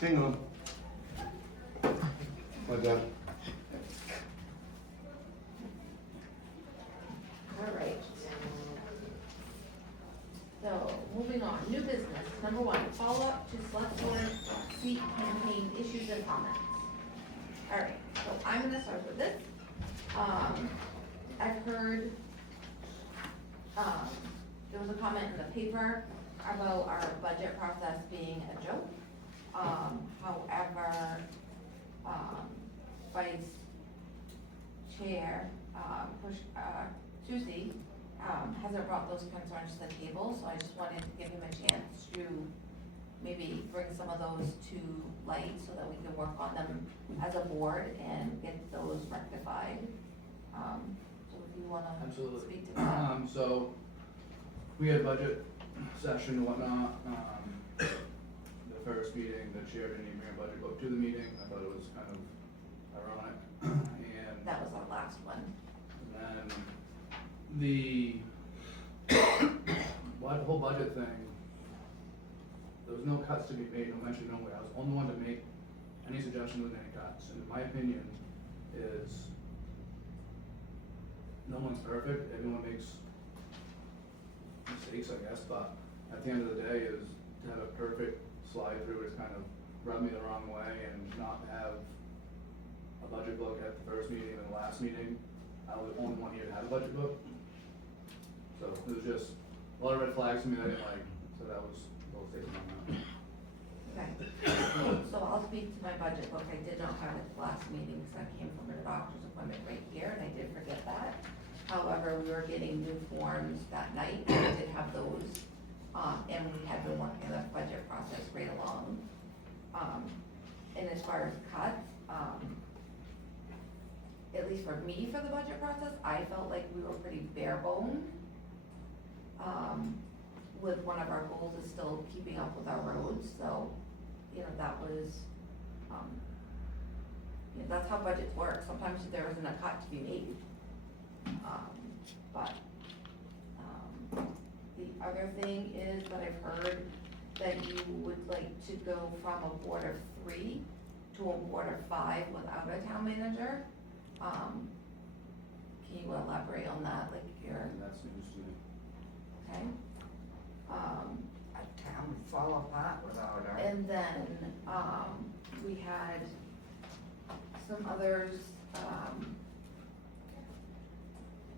Hang on. Like that. All right. So, moving on, new business, number one, follow up to select board seat campaign issues and comments. All right, so I'm gonna start with this. I've heard, there was a comment in the paper about our budget process being a joke. However, Vice Chair, Susie, hasn't brought those concerns to the table, so I just wanted to give him a chance to maybe bring some of those to light so that we can work on them as a board and get those rectified. So if you wanna Absolutely. speak to that. So, we had budget session and whatnot, the first meeting, the chair didn't even bring a budget book to the meeting, I thought it was kind of ironic, and That was our last one. then the whole budget thing, there was no cuts to be made, no mention nowhere, I was the only one to make any suggestion with any cuts, and my opinion is no one's perfect, everyone makes mistakes, I guess, but at the end of the day is to have a perfect slide through is kind of rubbed me the wrong way and not have a budget book at the first meeting and the last meeting. I was the only one here to have a budget book. So it was just a lot of red flags to me that I didn't like, so that was a little statement on that. Okay, so I'll speak to my budget book, I did not have it at the last meeting, because I came from a doctor's appointment right here, and I did forget that. However, we were getting new forms that night, and I did have those, and we had been working on the budget process right along. And as far as cuts, at least for me, for the budget process, I felt like we were pretty bare bone. With one of our goals is still keeping up with our roads, so, you know, that was, you know, that's how budgets work, sometimes there isn't a cut to be made. But, the other thing is that I've heard that you would like to go from a board of 3 to a board of 5 without a town manager. Can you elaborate on that, like your, And that's news to me. okay? A town would fall apart without her. And then, we had some others,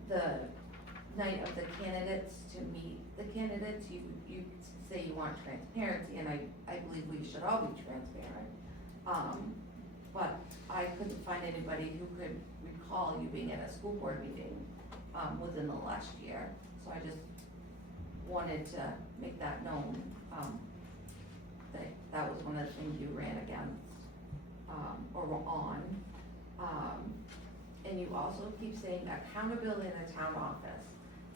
the night of the candidates, to meet the candidates, you say you want transparency, and I believe we should all be transparent. But I couldn't find anybody who could recall you being at a school board meeting, within the last year, so I just wanted to make that known, that was one of the things you ran against, or were on. And you also keep saying accountability in the town office,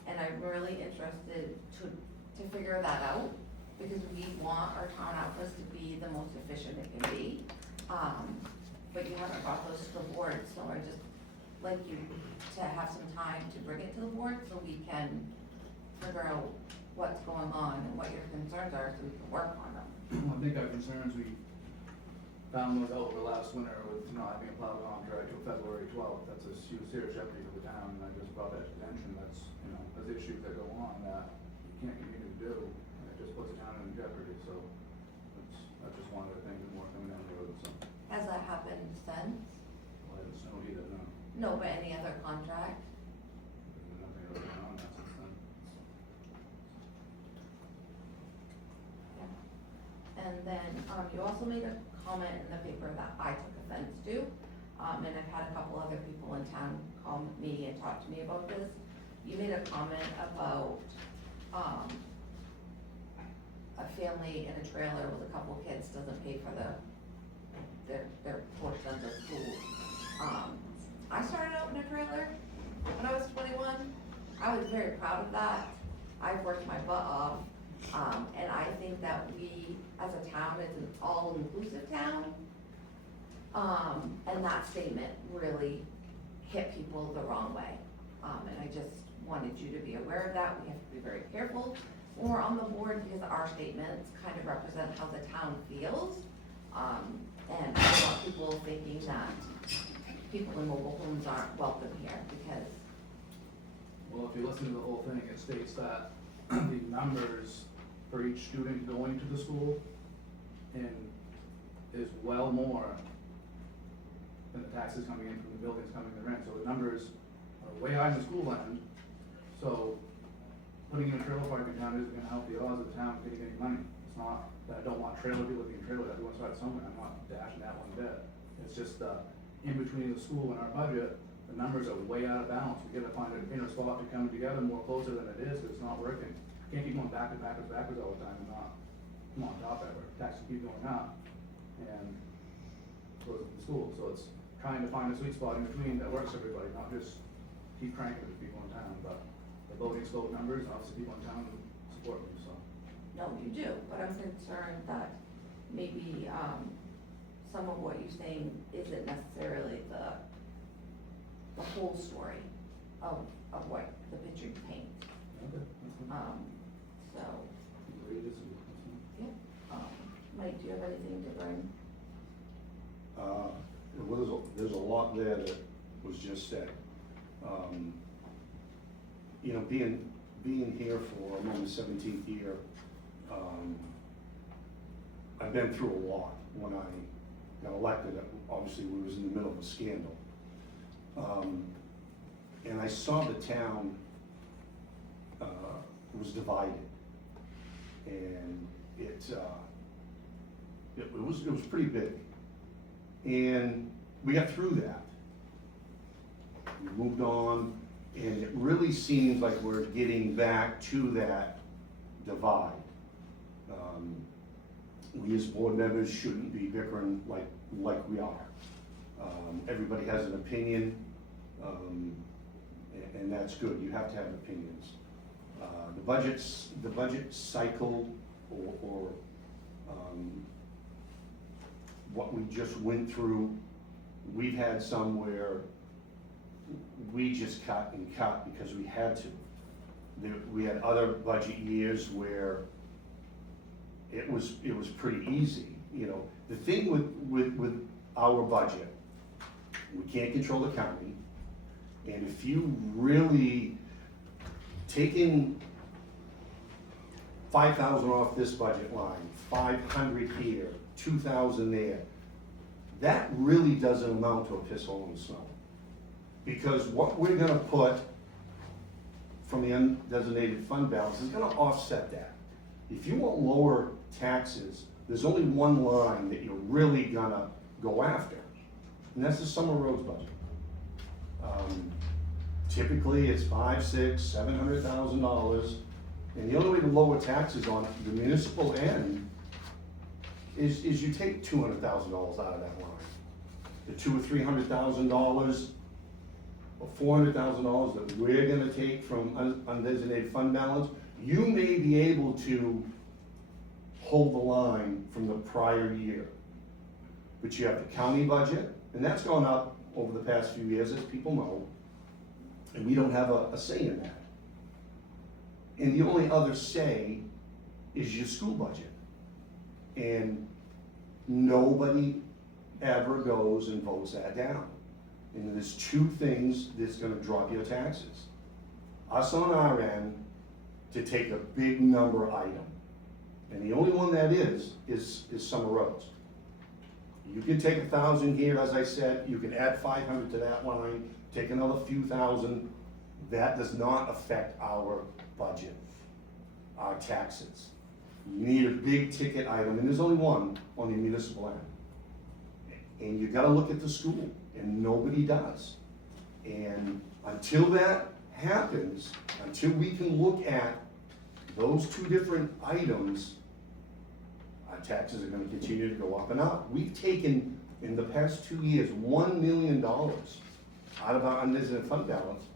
and I'm really interested to figure that out, because we want our town office to be the most efficient it can be. But you haven't brought those to the board, so I just like you to have some time to bring it to the board, so we can figure out what's going on and what your concerns are, so we can work on them. I think our concerns, we found those out over last winter with not having a plow contract till February 12th. That's a huge serious jeopardy for the town, and I just brought that to attention. That's, you know, there's issues that go on that you can't continue to do, and it just puts the town in jeopardy, so that's just one of the things more coming down the road, so. Has that happened since? Well, it's no either, no. No, but any other contract? There's nothing really going on that since then. And then, you also made a comment in the paper that I took offense to, and I've had a couple other people in town call me and talk to me about this. You made a comment about, a family in a trailer with a couple kids doesn't pay for their portion of the school. I started out in a trailer when I was 21, I was very proud of that, I've worked my butt off. And I think that we, as a town, is an all-inclusive town. And that statement really hit people the wrong way. And I just wanted you to be aware of that. We have to be very careful when we're on the board, because our statements kind of represent how the town feels. And I don't want people thinking that people in mobile homes aren't welcome here, because, Well, if you listen to the whole thing, it states that the numbers for each student going to the school and is well more than the taxes coming in from the buildings coming in the rent, so the numbers are way high in the school end. So putting in a trailer park in town isn't gonna help the odds of the town getting any money. It's not that I don't want trailer people living in trailers, everyone starts somewhere, I'm not dashing that one bit. It's just, in between the school and our budget, the numbers are way out of balance. We gotta find an inner spot to come together more closer than it is, 'cause it's not working. Can't keep going backwards all the time and not come on top ever. Taxes keep going up and goes to the school, so it's trying to find a sweet spot in between that works for everybody, not just keep cranking it to people in town, but the voting slow numbers, and obviously people in town support them, so. no, you do, but I'm concerned that maybe, some of what you're saying isn't necessarily the whole story of what the picture you paint. Okay, that's fine. So, Agree to disagree, that's fine. yeah, Mike, do you have anything to bring? Well, there's a lot there that was just said. You know, being here for, I'm on the 17th year, I've been through a lot. When I got elected, obviously we was in the middle of a scandal. And I saw the town was divided. And it was pretty big. And we got through that. We moved on, and it really seems like we're getting back to that divide. We as board members shouldn't be bickering like we are. Everybody has an opinion, and that's good. You have to have opinions. The budget cycle, or what we just went through, we've had some where we just cut and cut because we had to. We had other budget years where it was pretty easy. You know, the thing with our budget, we can't control the county, and if you really taking 5,000 off this budget line, 500 here, 2,000 there, that really doesn't amount to a piss hole in the snow. Because what we're gonna put from the undesignated fund balance is gonna offset that. If you want lower taxes, there's only one line that you're really gonna go after, and that's the summer roads budget. Typically, it's $500,000, $600,000, $700,000, and the only way to lower taxes on the municipal end is you take $200,000 out of that line. The $200,000 or $300,000 or $400,000 that we're gonna take from undesignated fund balance, you may be able to hold the line from the prior year. But you have the county budget, and that's gone up over the past few years, as people know, and we don't have a say in that. And the only other say is your school budget. And nobody ever goes and votes that down. And there's two things that's gonna drop your taxes. Us on our end to take a big number item. And the only one that is summer roads. You can take 1,000 here, as I said, you can add 500 to that line, take another few thousand. That does not affect our budget, our taxes. You need a big ticket item, and there's only one on the municipal end. And you gotta look at the school, and nobody does. And until that happens, until we can look at those two different items, our taxes are gonna continue to go up and up. We've taken, in the past 2 years, $1 million out of our undesignated fund balance,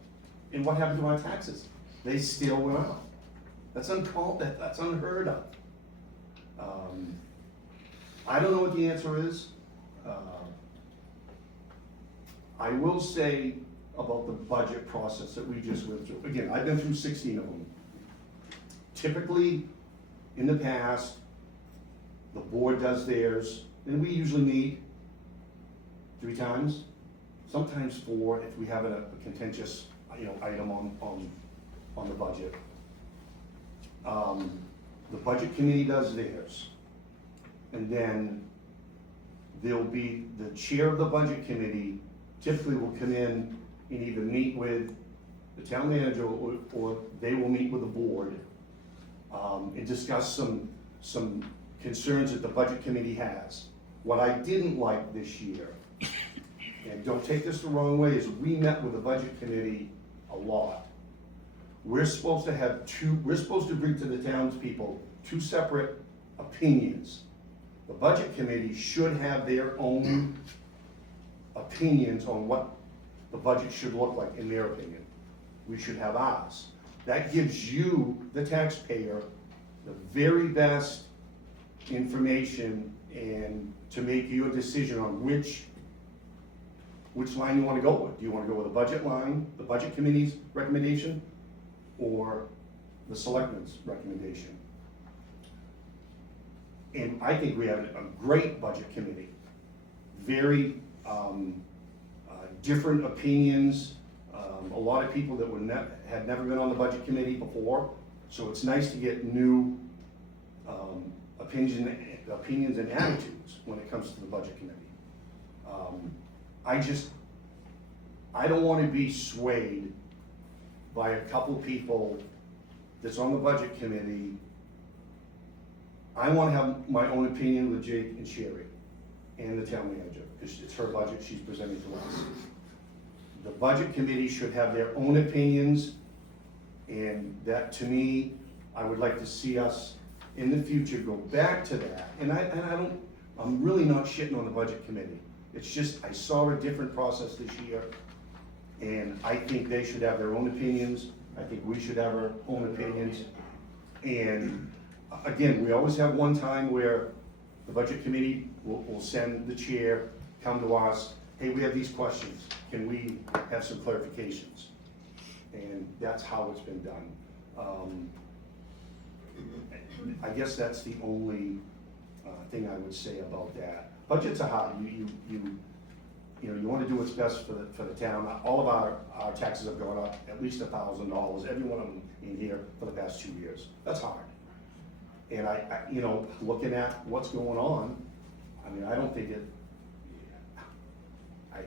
and what happened to our taxes? They still went up. That's unheard of. I don't know what the answer is. I will say about the budget process that we just went through. Again, I've been through 16 of them. Typically, in the past, the board does theirs, and we usually meet 3 times, sometimes 4 if we have a contentious, item on the budget. The budget committee does theirs. And then there'll be, the chair of the budget committee typically will come in and either meet with the town manager or they will meet with the board, and discuss some concerns that the budget committee has. What I didn't like this year, and don't take this the wrong way, is we met with the budget committee a lot. We're supposed to bring to the townspeople 2 separate opinions. The budget committee should have their own opinions on what the budget should look like, in their opinion. We should have ours. That gives you, the taxpayer, the very best information and to make your decision on which line you wanna go with. Do you wanna go with the budget line, the budget committee's recommendation, or the selectmen's recommendation? And I think we have a great budget committee. Very, different opinions, a lot of people that had never been on the budget committee before, so it's nice to get new, opinions and attitudes when it comes to the budget committee. I don't wanna be swayed by a couple people that's on the budget committee. I wanna have my own opinion with Jake and Sherry and the town manager, because it's her budget she's presenting to us. The budget committee should have their own opinions, and that, to me, I would like to see us in the future go back to that. And I'm really not shitting on the budget committee. It's just, I saw a different process this year, and I think they should have their own opinions. I think we should have our own opinions. And again, we always have one time where the budget committee will send the chair, come to us, hey, we have these questions, can we have some clarifications? And that's how it's been done. I guess that's the only thing I would say about that. Budgets are hard. You wanna do what's best for the town. All of our taxes have gone up at least $1,000, every one of them in here for the past 2 years. That's hard. And I looking at what's going on, I mean, I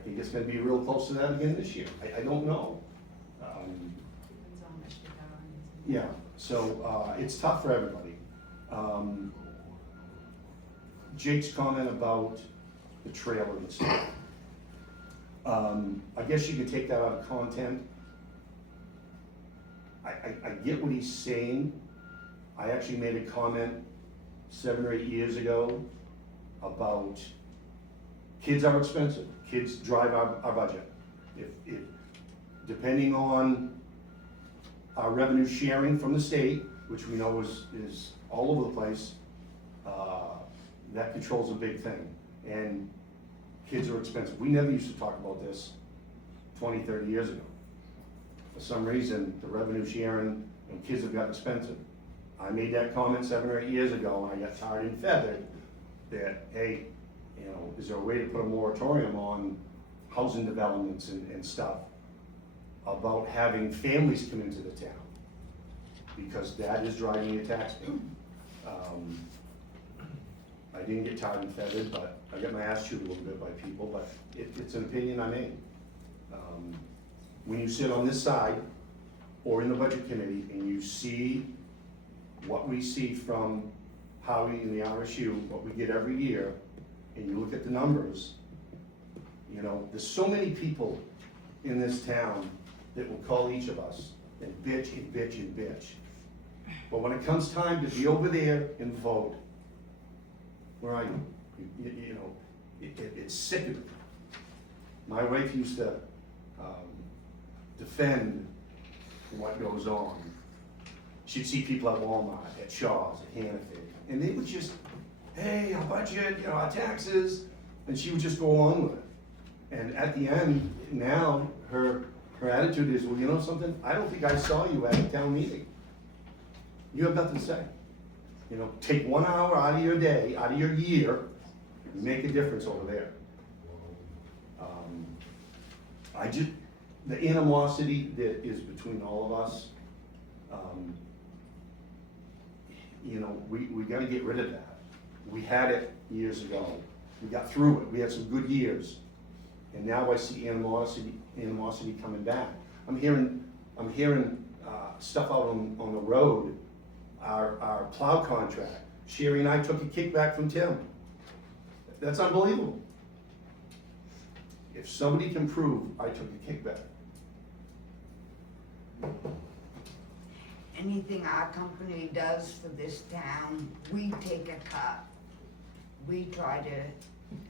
think it's gonna be real close to that again this year. I don't know. Yeah, so, it's tough for everybody. Jake's comment about the trailer and stuff. I guess you could take that out of content. I get what he's saying. I actually made a comment 7 or 8 years ago about kids are expensive. Kids drive our budget. If depending on our revenue sharing from the state, which we know is all over the place, that controls a big thing. And kids are expensive. We never used to talk about this 20, 30 years ago. For some reason, the revenue sharing and kids have gotten expensive. I made that comment 7 or 8 years ago, and I got tired and feathered that, hey, is there a way to put a moratorium on housing developments and stuff about having families come into the town? Because that is driving the tax bill. I didn't get tired and feathered, but I got my ass chewed a little bit by people, but it's an opinion I made. When you sit on this side or in the budget committee and you see what we see from Howie and the RSU, what we get every year, and you look at the numbers, there's so many people in this town that will call each of us and bitch and bitch and bitch. But when it comes time to be over there and vote, where are you? It's sickening. My wife used to defend what goes on. She'd see people at Walmart, at Shaw's, at Hannaford, and they would just, hey, our budget, our taxes, and she would just go along with it. And at the end, now, her attitude is, well, you know something? I don't think I saw you at a town meeting. You have nothing to say. Take 1 hour out of your day, out of your year, make a difference over there. The animosity that is between all of us, you know, we gotta get rid of that. We had it years ago, we got through it, we had some good years, and now I see animosity coming back. I'm hearing, stuff out on the road, our plow contract. Sherry and I took a kickback from Tim. That's unbelievable. If somebody can prove I took a kickback, Anything our company does for this town, we take a cut. We try to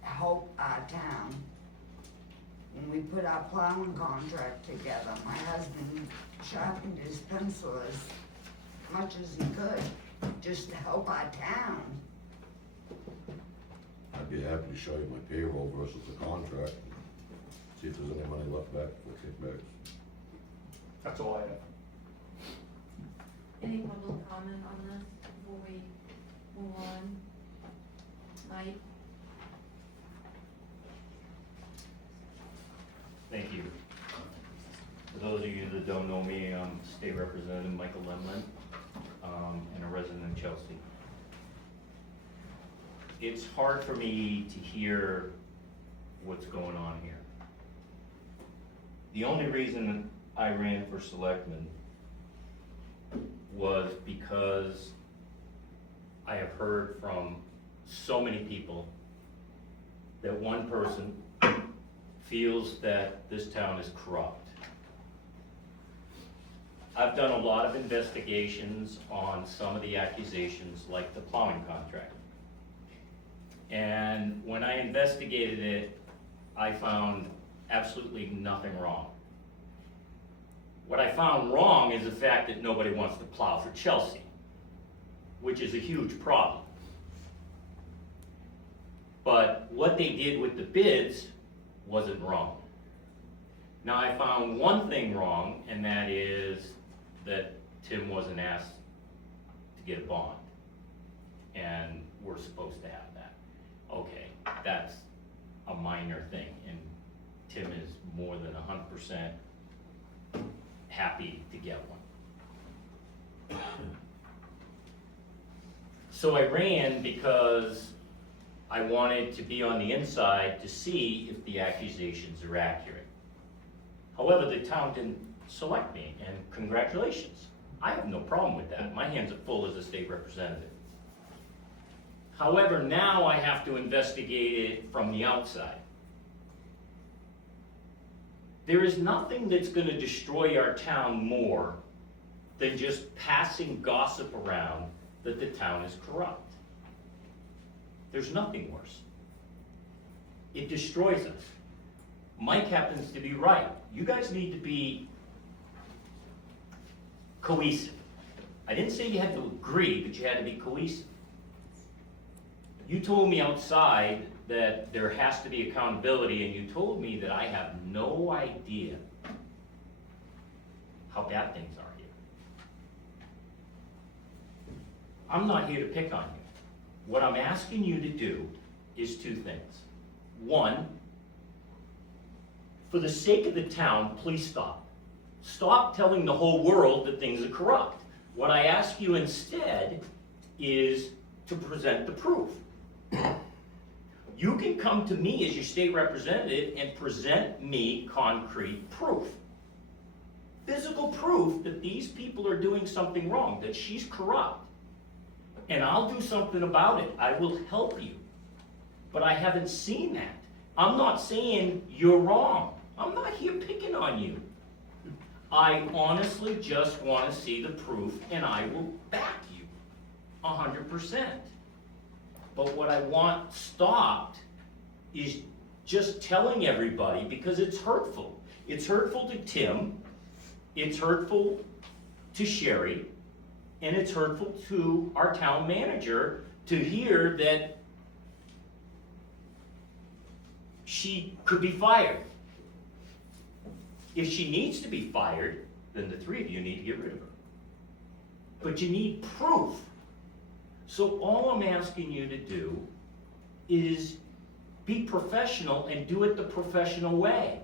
help our town. When we put our plowing contract together, my husband sharpened his pencil as much as he could, just to help our town. I'd be happy to show you my payroll versus the contract, see if there's any money left back for kickbacks. that's all I have. Any public comment on this before we move on? Mike? Thank you. For those of you that don't know me, I'm State Representative Michael Lemlin, and a resident of Chelsea. It's hard for me to hear what's going on here. The only reason I ran for selectman was because I have heard from so many people that one person feels that this town is corrupt. I've done a lot of investigations on some of the accusations, like the plowing contract. And when I investigated it, I found absolutely nothing wrong. What I found wrong is the fact that nobody wants to plow for Chelsea, which is a huge problem. But what they did with the bids wasn't wrong. Now, I found one thing wrong, and that is that Tim wasn't asked to get a bond, and we're supposed to have that. Okay, that's a minor thing, and Tim is more than 100% happy to get one. So I ran because I wanted to be on the inside to see if the accusations are accurate. However, the town didn't select me, and congratulations. I have no problem with that. My hands are full as a state representative. However, now I have to investigate it from the outside. There is nothing that's going to destroy our town more than just passing gossip around that the town is corrupt. There's nothing worse. It destroys us. Mike happens to be right. You guys need to be cohesive. I didn't say you had to agree, but you had to be cohesive. You told me outside that there has to be accountability, and you told me that I have no idea how bad things are here. I'm not here to pick on you. What I'm asking you to do is two things. One, for the sake of the town, please stop. Stop telling the whole world that things are corrupt. What I ask you instead is to present the proof. You can come to me as your state representative and present me concrete proof. Physical proof that these people are doing something wrong, that she's corrupt. And I'll do something about it. I will help you. But I haven't seen that. I'm not saying you're wrong. I'm not here picking on you. I honestly just want to see the proof, and I will back you 100%. But what I want stopped is just telling everybody, because it's hurtful. It's hurtful to Tim, it's hurtful to Sherry, and it's hurtful to our town manager to hear that she could be fired. If she needs to be fired, then the three of you need to get rid of her. But you need proof. So all I'm asking you to do is Be professional and do it the professional way.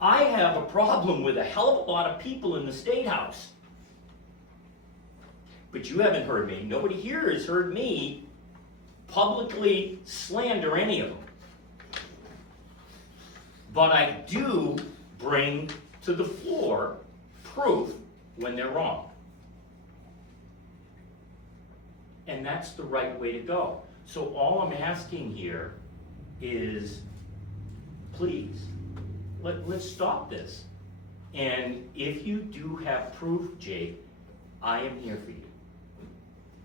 I have a problem with a hell of a lot of people in the State House. But you haven't heard me, nobody here has heard me publicly slander any of them. But I do bring to the floor proof when they're wrong. And that's the right way to go. So all I'm asking here is, please, let's stop this. And if you do have proof, Jake, I am here for you.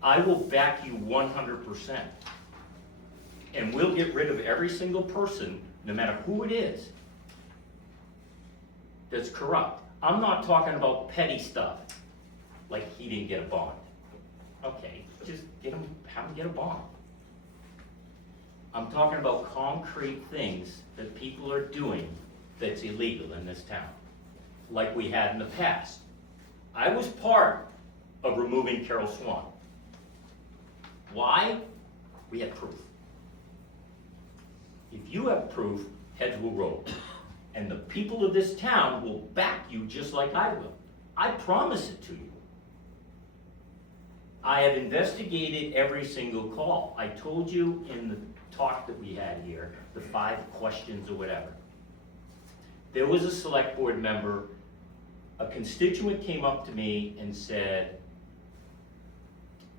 I will back you 100%. And we'll get rid of every single person, no matter who it is, that's corrupt. I'm not talking about petty stuff, like he didn't get a bond. Okay, just have him get a bond. I'm talking about concrete things that people are doing that's illegal in this town, like we had in the past. I was part of removing Carol Swan. Why? We had proof. If you have proof, heads will roll. And the people of this town will back you just like I will. I promise it to you. I have investigated every single call. I told you in the talk that we had here, the 5 questions or whatever. There was a select board member, a constituent came up to me and said,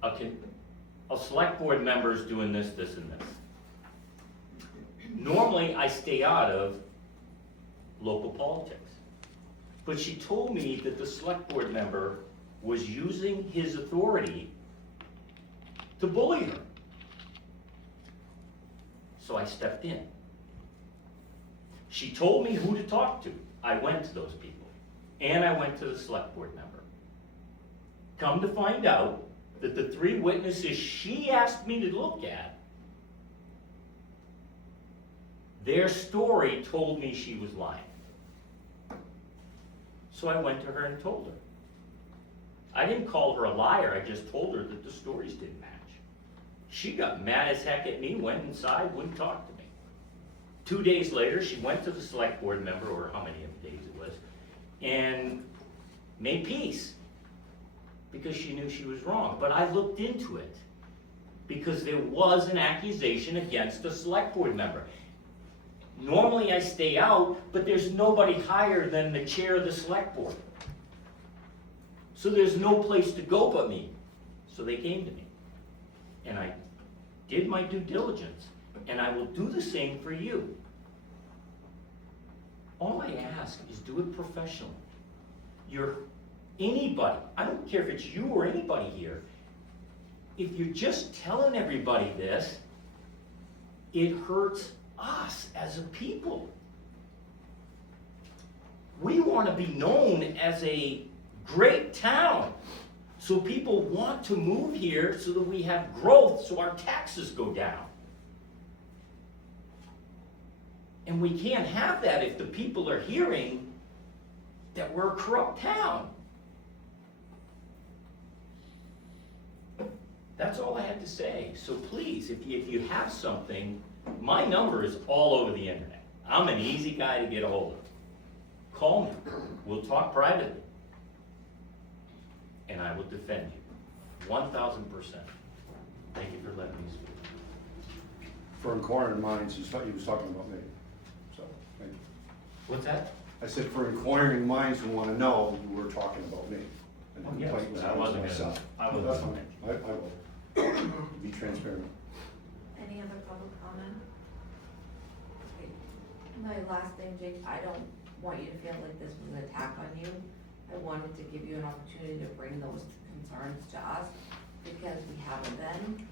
a select board member is doing this, this, and this. Normally, I stay out of local politics. But she told me that the select board member was using his authority to bully her. So I stepped in. She told me who to talk to. I went to those people. And I went to the select board member. Come to find out that the 3 witnesses she asked me to look at, their story told me she was lying. So I went to her and told her. I didn't call her a liar, I just told her that the stories didn't match. She got mad as heck at me, went inside, wouldn't talk to me. 2 days later, she went to the select board member, or how many days it was, and made peace. Because she knew she was wrong. But I looked into it. Because there was an accusation against a select board member. Normally I stay out, but there's nobody higher than the chair of the select board. So there's no place to go but me. So they came to me. And I did my due diligence. And I will do the same for you. All I ask is do it professionally. You're anybody, I don't care if it's you or anybody here, if you're just telling everybody this, it hurts us as a people. We want to be known as a great town, so people want to move here so that we have growth, so our taxes go down. And we can't have that if the people are hearing that we're a corrupt town. That's all I had to say. So please, if you have something, my number is all over the internet. I'm an easy guy to get a hold of. Call me. We'll talk privately. And I will defend you. 1,000%. Thank you for letting me speak. For inquiring minds, he was talking about me. So, thank you. What's that? I said for inquiring minds who want to know, you were talking about me. And the Oh, yes. complaint was I against wasn't myself. gonna- I wasn't That's gonna fine. I will. Be transparent. Any other public comment? Okay. My last thing, Jake, I don't want you to feel like this was an attack on you. I wanted to give you an opportunity to bring those concerns to us, because we haven't been.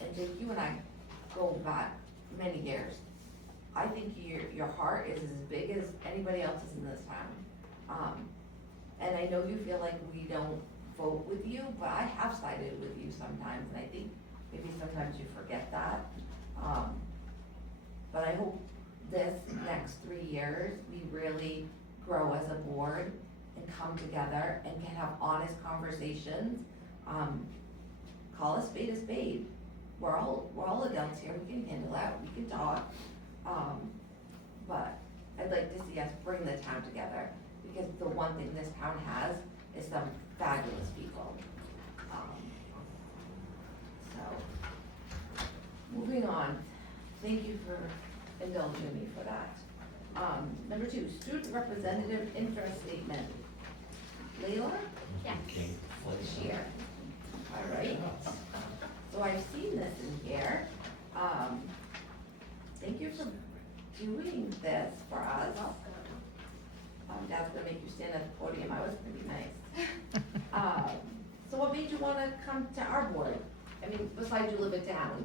And Jake, you and I go back many years. I think your heart is as big as anybody else's in this town. And I know you feel like we don't vote with you, but I have sided with you sometimes, and I think maybe sometimes you forget that. But I hope this next 3 years, we really grow as a board and come together and can have honest conversations. Call a spade a spade. we're all adults here, we can handle that, we can talk. But I'd like to see us bring the town together, because the one thing this town has is some fabulous people. So, moving on, thank you for indulging me for that. Number 2, student representative interest statement. Leila? Yes. What's here? All right. So I've seen this in here. Thank you for doing this for us. Dad's gonna make you stand at the podium. I was pretty nice. So what made you wanna come to our board? I mean, besides you live in town,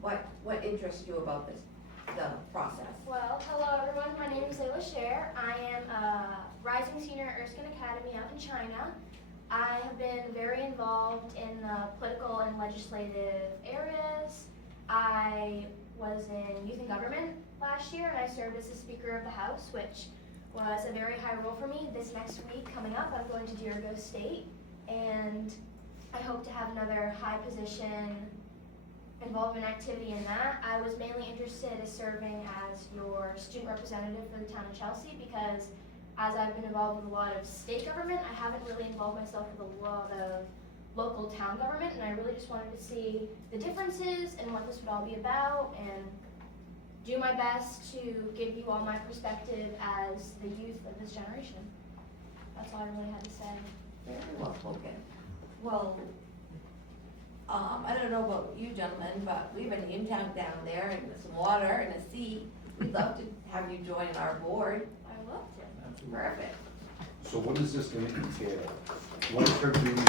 what interests you about the process? Well, hello everyone, my name is Layla Sher. I am a rising senior at Erskine Academy out in China. I have been very involved in the political and legislative areas. I was in youth and government last year, and I served as the Speaker of the House, which was a very high role for me. This next week coming up, I'm going to Deergo State, and I hope to have another high position involvement activity in that. I was mainly interested in serving as your student representative for the town of Chelsea, because as I've been involved with a lot of state government, I haven't really involved myself with a lot of local town government, and I really just wanted to see the differences and what this would all be about, and do my best to give you all my perspective as the youth of this generation. That's all I really had to say. Very well spoken. Well, I don't know about you gentlemen, but we have a name tag down there and some water and a seat. We'd love to have you join our board. I loved it. Perfect. So what is this gonna entail? What is her duties?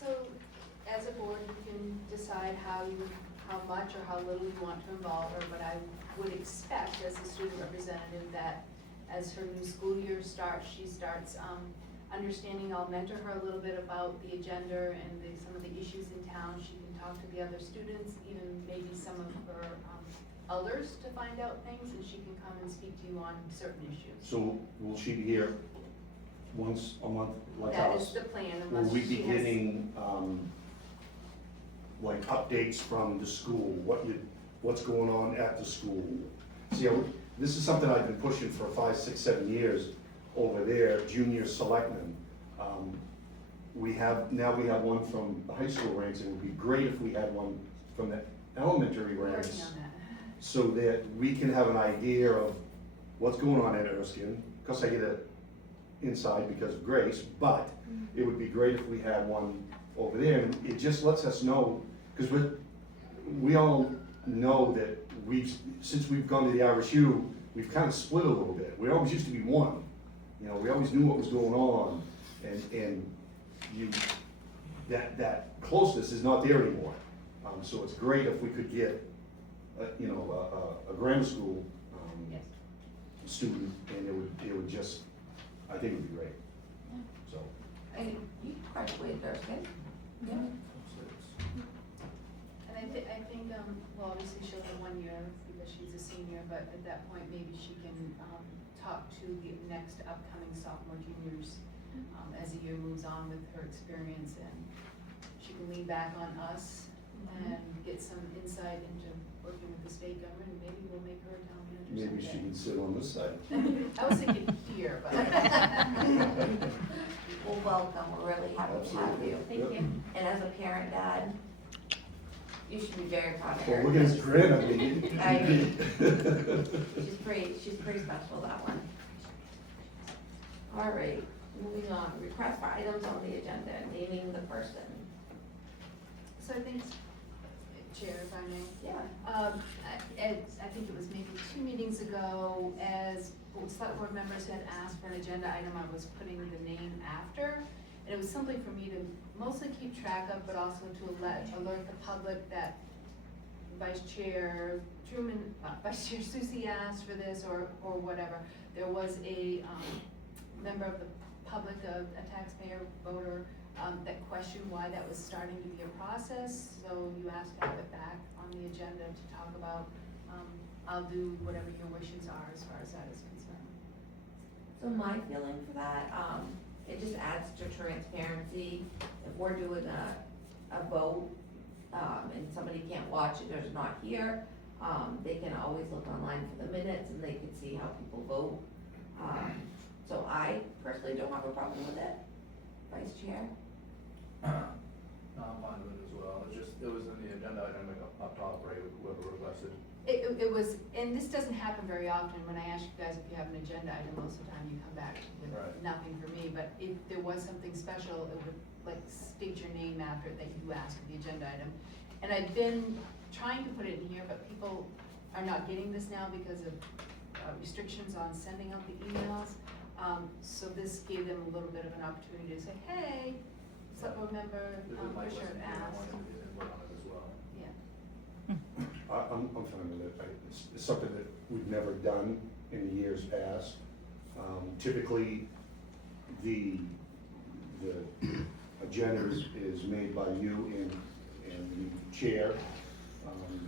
So, as a board, you can decide how much or how little you want to involve her, but I would expect as a student representative that as her new school year starts, she starts understanding. I'll mentor her a little bit about the agenda and some of the issues in town. She can talk to the other students, even maybe some of her elders, to find out things, and she can come and speak to you on certain issues. So will she be here once a month like That is us? the plan, Will unless we be she has. getting, like updates from the school, what's going on at the school? See, this is something I've been pushing for 5, 6, 7 years over there, junior selectmen. We have one from the high school ranks, and it would be great if we had one from the elementary We're ranks, working on that. so that we can have an idea of what's going on at Erskine. Of course, I get it inside because of Grace, but it would be great if we had one over there, and it just lets us know, because we all know that since we've gone to the RSU, we've kind of split a little bit. We always used to be one, we always knew what was going on, and that closeness is not there anymore. So it's great if we could get, a grammar school, Yes. student, and it would just, I think it would be great, so. And you graduated Erskine. Yeah. And I think, well, obviously she'll have 1 year because she's a senior, but at that point, maybe she can, talk to the next upcoming sophomore juniors, as the year moves on with her experience, and she can lean back on us and get some insight into working with the state government, and maybe we'll make her a town manager Maybe she someday. can sit on this side. I was thinking here, but. Well, welcome, we're really happy to have you. Thank you. And as a parent, Dad, you should be very proud of her. Well, look at his grin, I mean. She's pretty special, that one. All right, moving on, request for items on the agenda, naming the person. So I think, Chair, if I may. Yeah. I think it was maybe 2 meetings ago, as select board members had asked for an agenda item, I was putting the name after. And it was something for me to mostly keep track of, but also to alert the public that Vice Chair Susie asked for this, or whatever. There was a member of the public, a taxpayer voter, that questioned why that was starting to be a process, so you asked to have it back on the agenda to talk about. I'll do whatever your wishes are as far as that is concerned. So my feeling for that, it just adds extra transparency. If we're doing a vote, and somebody can't watch it or is not here, they can always look online for the minutes and they can see how people vote. So I personally don't have a problem with it. Vice Chair? No, I'm fine with it as well, it's just, it was in the agenda item like up top, right, whoever requested. It was, and this doesn't happen very often, when I ask you guys if you have an agenda item, most of the time you come back with Right. nothing for me, but if there was something special, it would like state your name after it that you asked for the agenda item. And I've been trying to put it in here, but people are not getting this now because of restrictions on sending out the emails. So this gave them a little bit of an opportunity to say, hey, select board member, If it might Fisher listen, I asked. wanted to get input on it as well. Yeah. I'm fine with it. It's something that we've never done in the years past. Typically, the agenda is made by you and the chair.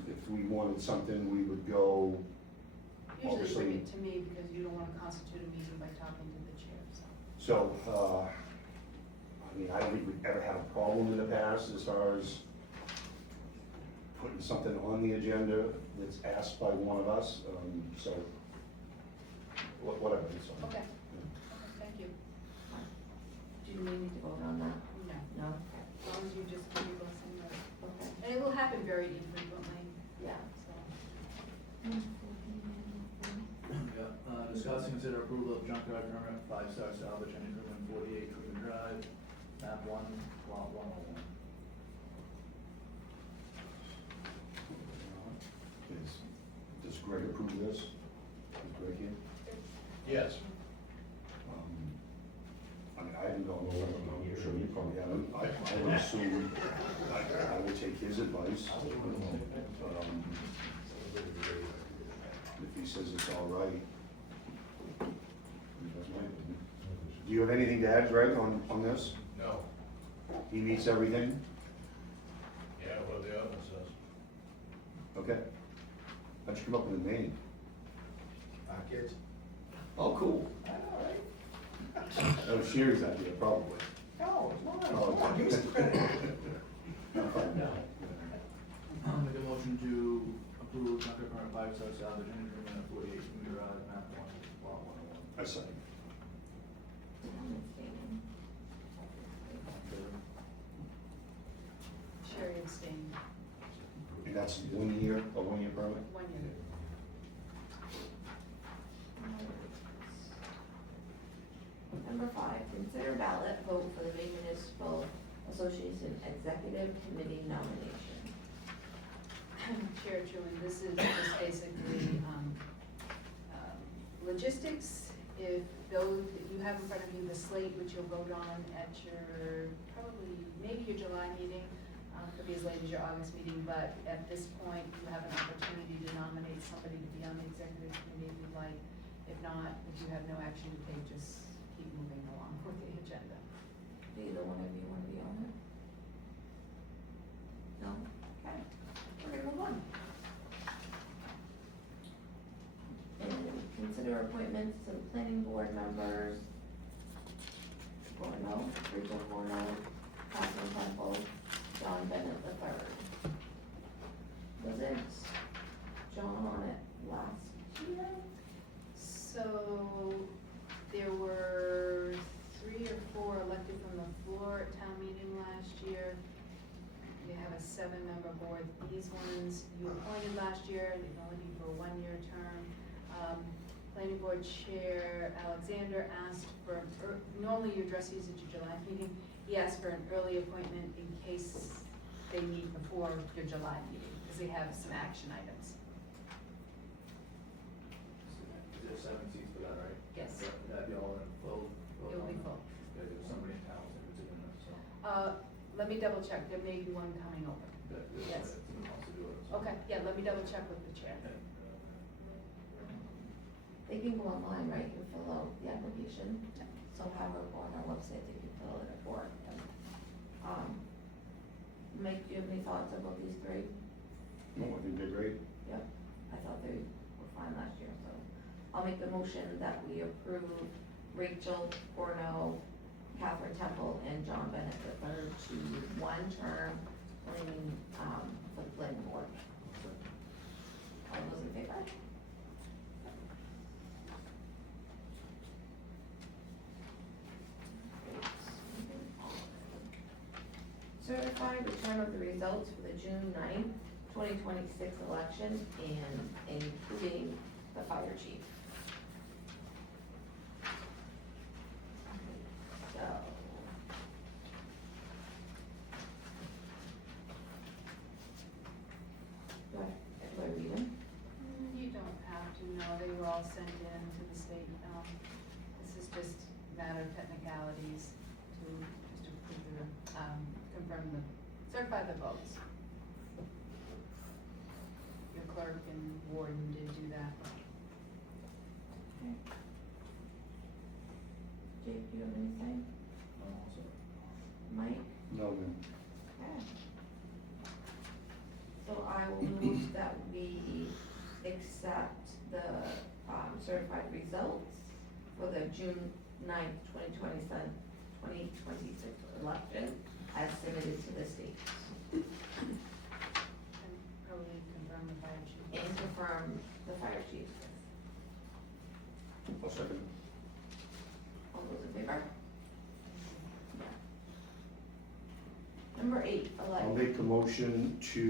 If we wanted something, we would go, Usually obviously. bring it to me because you don't wanna constitute a meeting by talking to the chair, so. So, I mean, I don't think we've ever had a problem in the past as far as putting something on the agenda that's asked by one of us, so, whatever, it's fine. Okay, thank you. Do you need me to vote on that? No, No? as long as you just give me blessing, right? Okay, And it will happen very infrequently, yeah. so. Yeah, discuss and consider approval of junkyard permit, 5-star salvage, engine room, 48 Truman Drive, map 1, lot 101. Does Greg approve this? Is Greg here? Yes. I mean, I haven't gone over it, I'm sure you probably haven't. I would assume, I would take his advice. If he says it's all right. That's my opinion. Do you have anything to add, Greg, on this? No. He meets everything? Yeah, what the other says. Okay. How'd you come up with the name? Our kids. Oh, cool. That was Sherry's idea, probably. No, it's not. Oh, Come on, give me some credit. Make a motion to approve junkyard permit, 5-star salvage, engine room, 48 Truman Drive, map 1, lot 101. I second. I'm abstaining. Sherry abstained, And that's 1 year, a 1 year permit? 1 year. Number 5, consider ballot vote for the Maine Municipal Association Executive Committee nomination. Chair Truman, this is just basically, logistics. If those, if you have in front of you the slate, which you'll vote on at your, probably, maybe your July meeting, could be as late as your August meeting, but at this point, you have an opportunity to nominate somebody to be on the executive committee if you'd like. If not, if you have no action to take, just keep moving along with the agenda. Do either one of you want to be on it? No? Okay, we're gonna move on. And consider appointments to the planning board members. Cornell, Rachel Cornell, Catherine Temple, John Bennett III. Was it John on it last year? So, there were 3 or 4 elected from the floor at town meeting last year. You have a 7-member board. These ones you appointed last year, they've only been for a 1-year term. Planning board chair Alexander asked for, normally you address these at your July meeting. He asked for an early appointment in case they meet before your July meeting, because they have some action items. There's 7 seats for that, right? Yes. That'd be all in full. It will be full. Yeah, there's somebody in town who's in it, so. Let me double check, there may be one coming over. Yes. Someone else to do it, so. Okay, yeah, let me double check with the chair. They can go online, right, and fill out the application, so have her go on our website, they can fill it for them. Mike, do you have any thoughts about these 3? No, I think they're great. Yep, I thought they were fine last year, so I'll make the motion that we approve Rachel Cornell, Catherine Temple and John Bennett III to one term planning, for the planning board. All those in favor? Certify return of the results for the June 9th, 2026 election and including the fire chief. So. Do I read them? You don't have to, no, they were all sent in to the state, this is just matter of technicalities to, just to approve the, confirm the, certify the votes. Your clerk and warden did do that. Okay. Jake, do you have anything? Mike? No, ma'am. Okay. So I will move that we accept the certified results for the June 9th, 2026 election as submitted to the state. And probably confirm the fire chief. And confirm the fire chief. I'll second. All those in favor? Number 8, I'll elect. make a motion to,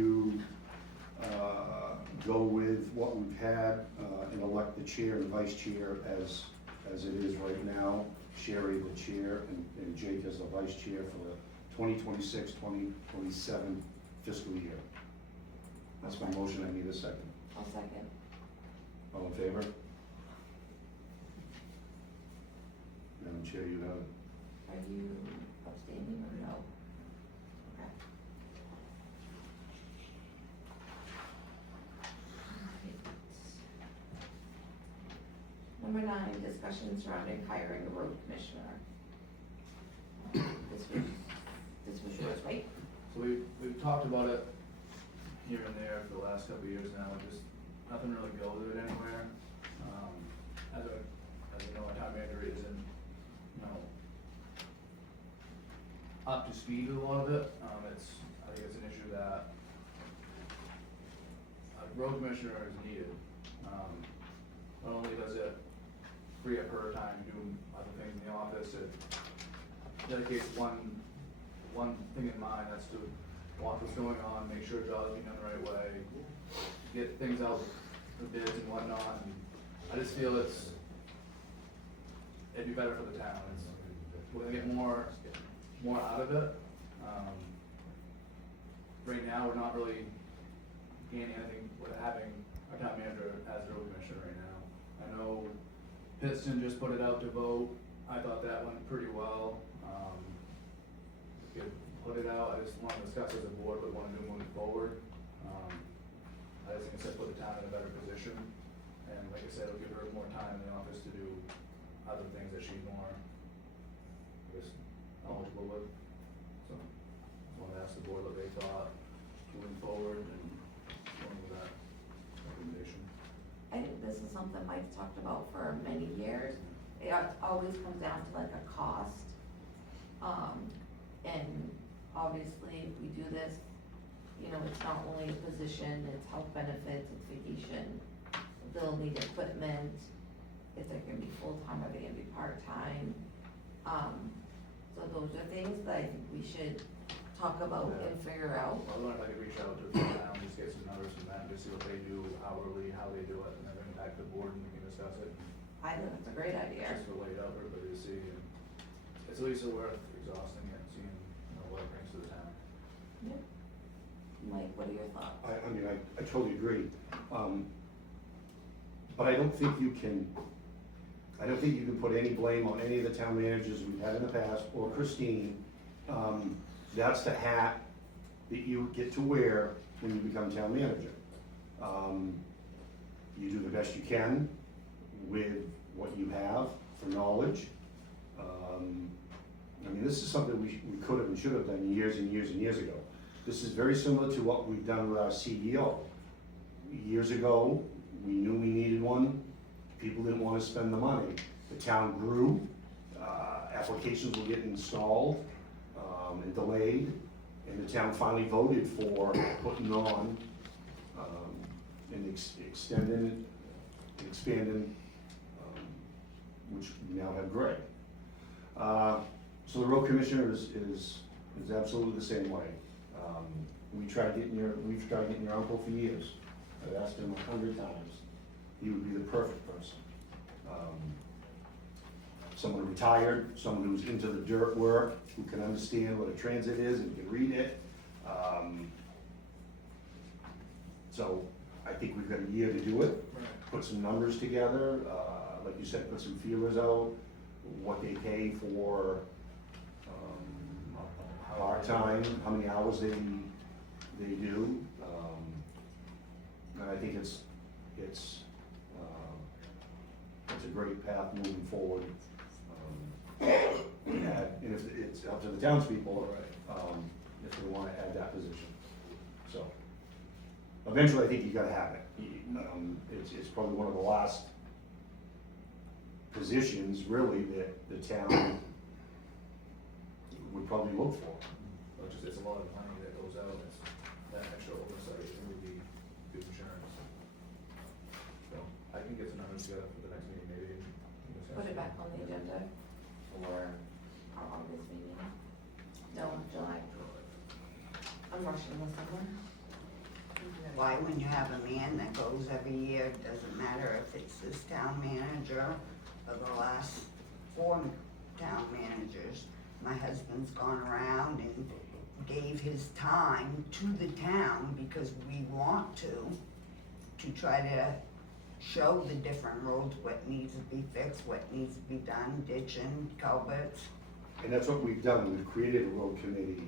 go with what we've had, and elect the chair and vice chair as it is right now. Sherry the chair and Jake as the vice chair for the 2026-2027 fiscal year. That's my motion, I need a second. I'll second. All in favor? Madam Chair, you have it. Are you abstaining or no? Okay. Number 9, discussion surrounding hiring a road commissioner. This was yours, right? So we've talked about it here and there for the last couple of years now, just nothing really goes with it anywhere. As you know, our town manager isn't, up to speed with a lot of it. I think it's an issue that a road commissioner is needed. Not only does it free up her time to do other things in the office, it dedicates one thing in mind, that's to watch what's going on, make sure jobs are being done the right way, get things out for bids and whatnot, and I just feel it'd be better for the town. We're gonna get more out of it. Right now, we're not really gaining anything with having our town manager as the road commissioner right now. I know Pittston just put it out to vote, I thought that went pretty well. We could put it out, I just wanna discuss as a board what we wanna do moving forward. I just think it's gonna put the town in a better position, and like I said, it'll give her more time in the office to do other things that she's more just knowledgeable with. So, I wanted to ask the board what they thought moving forward and going with that recommendation. I think this is something Mike's talked about for many years. It always comes down to like a cost. And obviously, if we do this, it's not only a position, it's health benefits, it's vacation. They'll need equipment, if they're gonna be full-time or they're gonna be part-time. So those are things that I think we should talk about and figure out. I wonder if I could reach out to the town, just get some numbers from them, just see what they do hourly, how they do it, and then bring it back to the board and we can discuss it. I think that's a great idea. Just to lay it out for everybody to see, and it's at least worth exhausting it, and seeing, what it brings to the town. Yep. Mike, what are your thoughts? I mean, I totally agree. But I don't think you can put any blame on any of the town managers we've had in the past, or Christine. That's the hat that you get to wear when you become town manager. You do the best you can with what you have for knowledge. I mean, this is something we could have and should have done years and years and years ago. This is very similar to what we've done with our CEO. Years ago, we knew we needed one, people didn't wanna spend the money. The town grew, applications were getting installed, and delayed, and the town finally voted for putting on, and extending, expanding, which we now have Greg. So the road commissioner is absolutely the same way. We've tried getting your uncle for years. I've asked him 100 times. He would be the perfect person. Someone retired, someone who's into the dirt work, who can understand what a transit is and can read it. So I think we've got a year to do it, put some numbers together, like you said, put some feelers out, what they pay for, part-time, how many hours they do. And I think it's a great path moving forward. And if it's up to the townspeople, if they wanna add that position. So, eventually I think you gotta have it. It's probably one of the last positions, really, that the town would probably look for. Well, it's a lot of money that goes out, it's that extra oversight, it would be good insurance. So, I can get some numbers together for the next meeting, maybe. Put it back on the agenda for our August meeting. No, July. I'm rushing this summer. Why, when you have a man that goes every year, it doesn't matter if it's this town manager or the last 4 town managers. My husband's gone around and gave his time to the town because we want to try to show the different roads, what needs to be fixed, what needs to be done, ditching, culverts. And that's what we've done, we've created a road committee.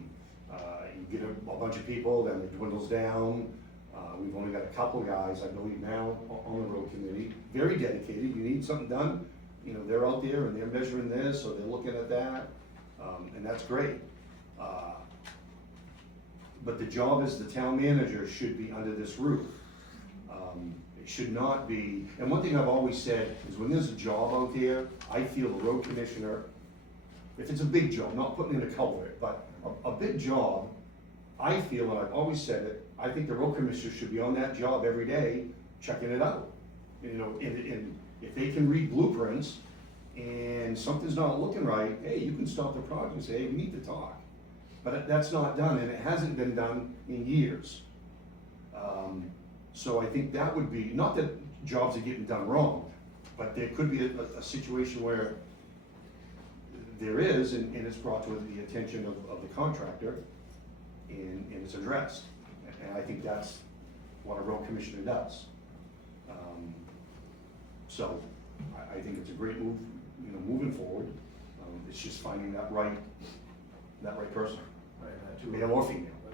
You get a bunch of people, then it dwindles down. We've only got a couple guys, I believe now, on the road committee, very dedicated. You need something done, you know, they're out there and they're measuring this, or they're looking at that, and that's great. But the job as the town manager should be under this roof. It should not be, and one thing I've always said is when there's a job out there, I feel the road commissioner, if it's a big job, not putting in a culvert, but a big job, I feel, and I've always said it, I think the road commissioner should be on that job every day, checking it out. You know, and if they can read blueprints and something's not looking right, hey, you can stop the project and say, hey, we need to talk. But that's not done, and it hasn't been done in years. So I think that would be, not that jobs are getting done wrong, but there could be a situation where there is, and it's brought to the attention of the contractor, and it's addressed. And I think that's what a road commissioner does. So I think it's a great move, you know, moving forward. It's just finding that right person, Right, and that too. male or female. But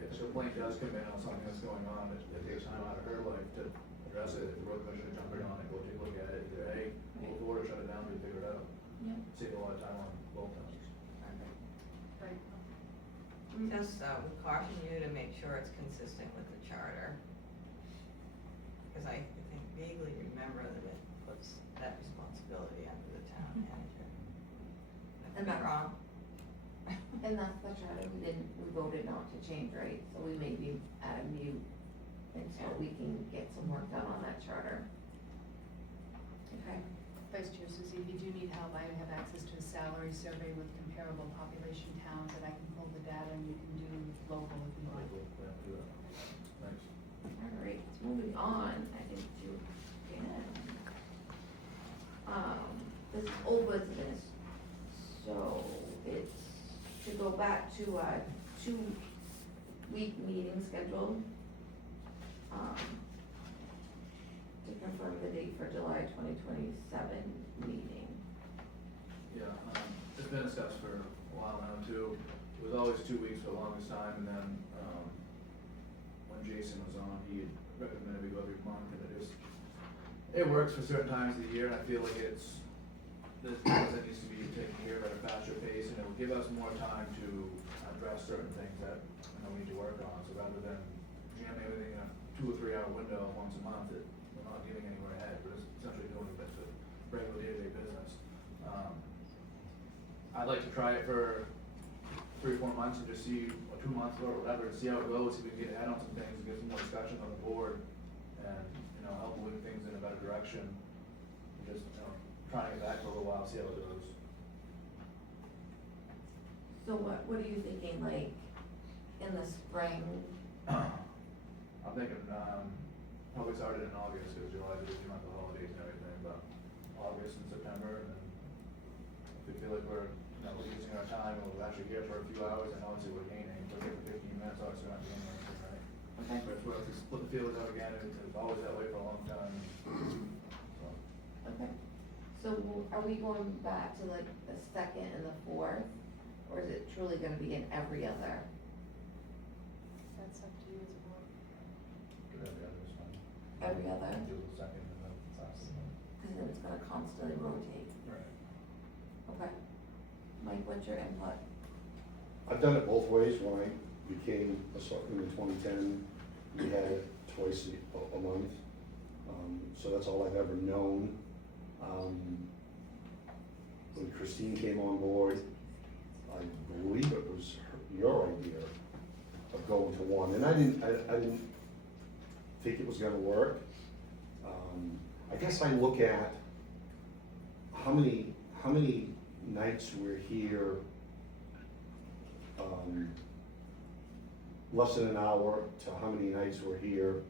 if a complaint does come in on something that's going on, it takes time out of her life to address it. If the road commissioner jumping on it, go take a look at it, either A, move forward, or shut it down, we figure it out. Yeah. Save a lot of time on both ends. Right. Just would caution you to make sure it's consistent with the charter. Because I think vaguely remember that it puts that responsibility under the town manager. And If I'm that- wrong. And that's the charter, we voted not to change, right? So we may be at a mute until we can get some work done on that charter. Okay, Vice Chair Suzie, if you do need help, I have access to a salary survey with comparable population towns that I can pull the data and you can do local if you like. Yeah, do that. Nice. all right, moving on, I think to Dan. This is old business, so it's to go back to a 2-week meeting schedule. To confirm the date for July 2027 meeting. Yeah, it's been discussed for a while now too. It was always 2 weeks for the longest time, and then, when Jason was on, he recommended we go every month, and it works for certain times of the year, and I feel like there's things that needs to be taken care of at a faster pace, and it will give us more time to address certain things that, you know, we need to work on, so rather than jamming everything in a 2 or 3 hour window once a month, we're not getting anywhere ahead, we're just essentially doing it to regular day-to-day business. I'd like to try it for 3 or 4 months and just see, or 2 months or whatever, see how it goes, see if we can get ahead on some things, get some more discussion on the board, and, you know, help move things in a better direction. Just, you know, trying it back for a little while, see how it goes. So what are you thinking, like, in the spring? I'm thinking, probably started in August, because July is a 2 month of holidays and everything, but August and September, and then if we feel like we're, you know, we're using our time, we'll actually here for a few hours, and obviously we're gaining, we're here for 15 minutes, obviously we're not gaining anything, right? Okay. But if we're to split the fields out again, it's always that way for a long time, so. Okay, so are we going back to like the second and the fourth, or is it truly gonna be in every other? That's up to you as a board. Could have the others, Every other? Do the second and then the last one. Cause then it's gonna constantly rotate. Right. Okay. Mike, what's your input? I've done it both ways. When I became a selectman in 2010, we had it twice a month. So that's all I've ever known. When Christine came on board, I believe it was your idea of going to one, and I didn't think it was gonna work. I guess I look at how many nights we're here, less than an hour, to how many nights we're here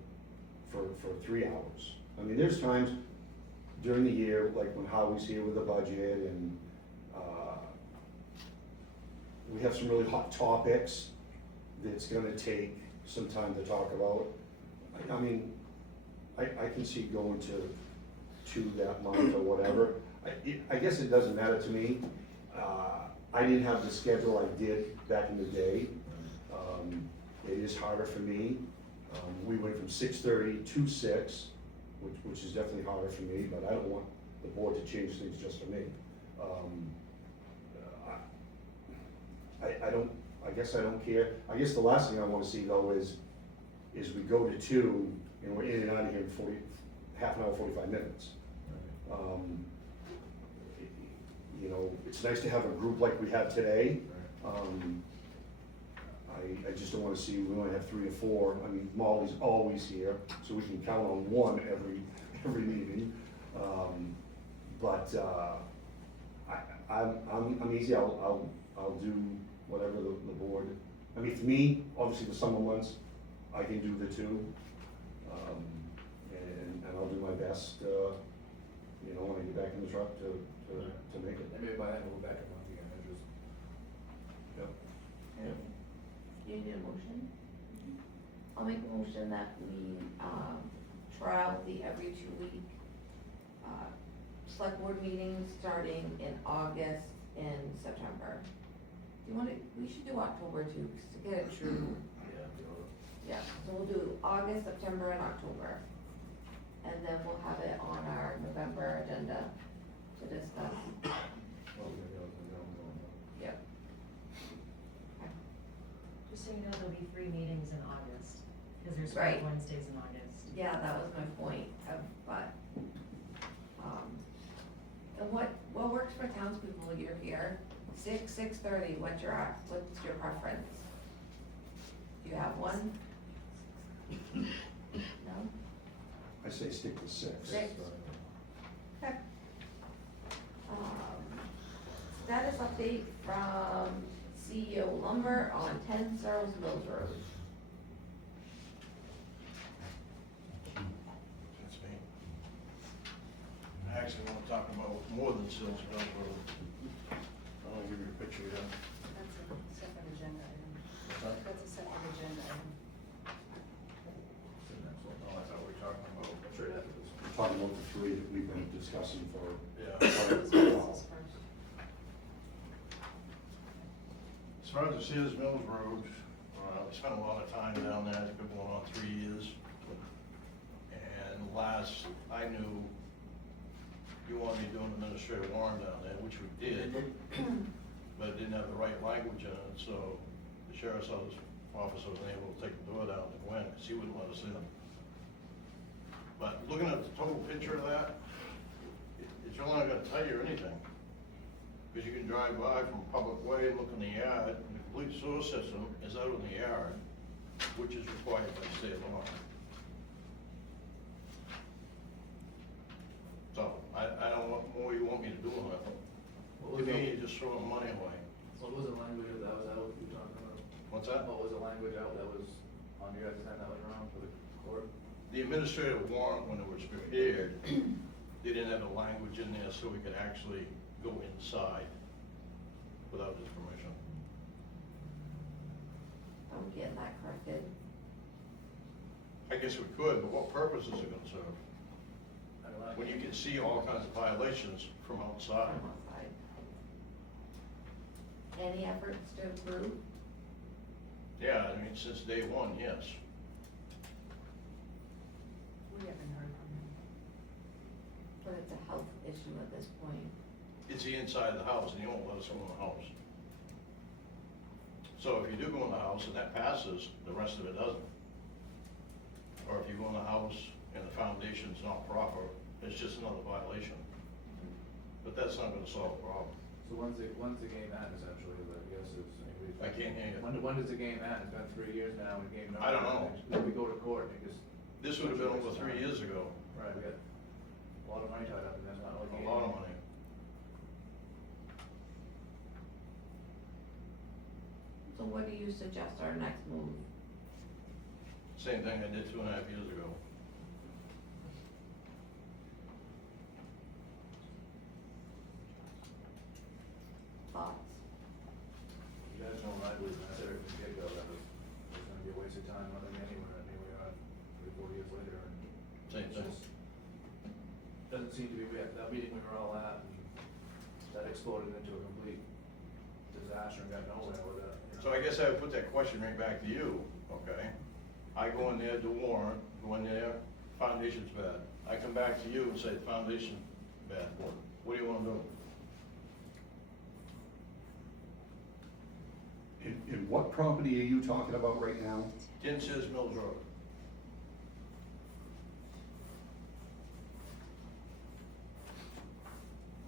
for 3 hours. I mean, there's times during the year, like when Howie's here with the budget, and we have some really hot topics that's gonna take some time to talk about. I mean, I can see going to 2 that month or whatever. I guess it doesn't matter to me. I didn't have the schedule I did back in the day. It is harder for me. We went from 6:30 to 6, which is definitely harder for me, but I don't want the board to change things just for me. I guess I don't care. I guess the last thing I wanna see though is we go to 2 and we're in and out of here in half an hour, 45 minutes. You know, it's nice to have a group like we have today. I just don't wanna see, we only have 3 or 4. I mean, Molly's always here, so we can count on 1 every meeting. I'm easy. I'll do whatever the board. I mean, for me, obviously the summer months, I can do the 2. And I'll do my best, you know, when I get back in the truck to make it. And maybe by then we'll be back in month again, I just. Yep. You need a motion? I'll make a motion that we, try out the every 2-week, select board meetings starting in August and September. Do you we should do October too, 'cause to get it true. Yeah, so we'll do August, September, and October. And then we'll have it on our November agenda to discuss. Yep. Okay. Just so you know, there'll be 3 meetings in August, because there's 4 Right. Wednesdays in August. Yeah, that was my point but, and what works for townspeople? You're here, 6:30, what's your preference? Do you have one? No? I say stick to 6. 6. Okay. Status update from CEO Lumber on 10 Searles Mills Road. That's me. I actually want to talk about more than Sills Mill Road. I'll give you a picture of that. That's a separate agenda item. What's that? That's a separate agenda item. Oh, I thought we were talking about. I'm sure it happens. We're talking about the 3 that we've been discussing for Yeah. This is first. As far as the Sears Mills Road, I spent a lot of time down there, it's been going on 3 years. And last I knew, you wanted me to do an administrative warrant down there, which we did, but it didn't have the right language in it, so the sheriff's office wasn't able to take the door down and win, because he wouldn't let us in. But looking at the total picture of that, it's really not gonna tell you anything. Because you can drive by from Public Way and look in the yard, and the complete sewer system is out in the yard, which is required by state law. So, I don't know what more you want me to do on that. What To was the, me, you're just throwing money away. what was the language that was out you were talking about? What's that? What was the language out that was on your guys' end that was around for the court? The administrative warrant, when it was prepared, they didn't have the language in there so we could actually go inside without his permission. Are we getting that corrected? I guess we could, but what purpose is it gonna serve? I don't know. When you can see all kinds of violations from outside. From outside. Any efforts to improve? Yeah, I mean, since day one, yes. We haven't heard from him. But it's a health issue at this point. It's the inside of the house, and you won't let us go in the house. So if you do go in the house and that passes, the rest of it doesn't. Or if you go in the house and the foundation's not proper, it's just another violation. But that's not gonna solve the problem. So when's the game at essentially, I guess is, I can't hear you. When does the game end? It's been 3 years now, and game. I don't know. Then we go to court because. This would have been over 3 years ago, Right, we got a lot of money tied up and that's not like. a lot of money. So what do you suggest our next move? Same thing I did 2.5 years ago. Thoughts? You guys know what I believe, and I said it from the get-go, that was gonna be a waste of time, nothing anywhere, I mean, we are 3-4 years later, and. Same it's thing. just- Doesn't seem to be, that meeting we were all at, and that exploded into a complete disaster and got nowhere with it. You know? So I guess I would put that question right back to you, okay? I go in there, do warrant, go in there, foundation's bad. I come back to you and say, foundation bad. What do you wanna do? And what property are you talking about right now? 10 Sears Mills Road.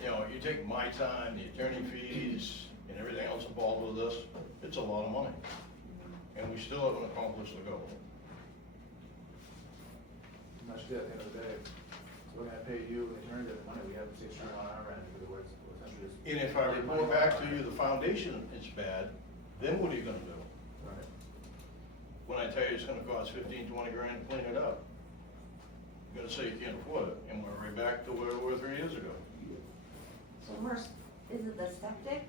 You know, you take my time, the attorney fees, and everything else involved with this, it's a lot of money. And we still haven't accomplished the goal. And that's just it, at the end of the day, we're gonna pay you, in return of the money, we haven't seen straight on our end, because we're essentially just. And if I report back to you the foundation is bad, then what are you gonna do? Right. When I tell you it's gonna cost 15, 20 grand to clean it up? You're gonna say you can't afford it, and we're right back to where we were 3 years ago. So is it the septic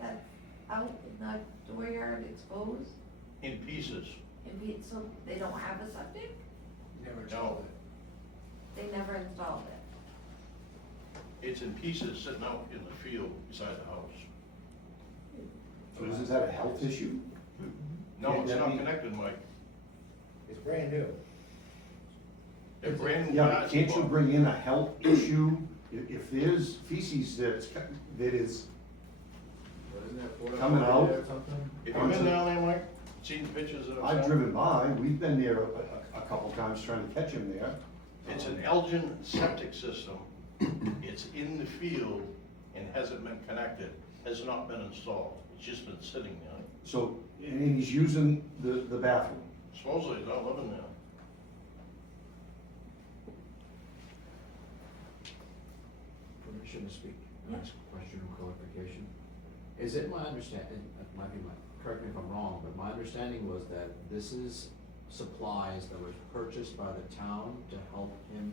that's out in the dooryard exposed? In pieces. So they don't have a septic? Never No. installed it. They never installed it? It's in pieces sitting out in the field beside the house. So is that a health issue? No, Can't it's that not be- connected, Mike. It's brand new. They're brand new Yeah, but parts. can't you bring in a health issue if there's feces that is, But isn't there a photo Coming there out. or something? Have you been down there, Mike? Seen the pictures that I've sent? driven by, we've been there a couple times trying to catch him there. It's an Elgin septic system. It's in the field and hasn't been connected, has not been installed. It's just been sitting there. So, and he's using the bathroom. Supposedly he's not living there. Permission to speak, ask a question or clarification. Is it my understanding, correct me if I'm wrong, but my understanding was that this is supplies that was purchased by the town to help him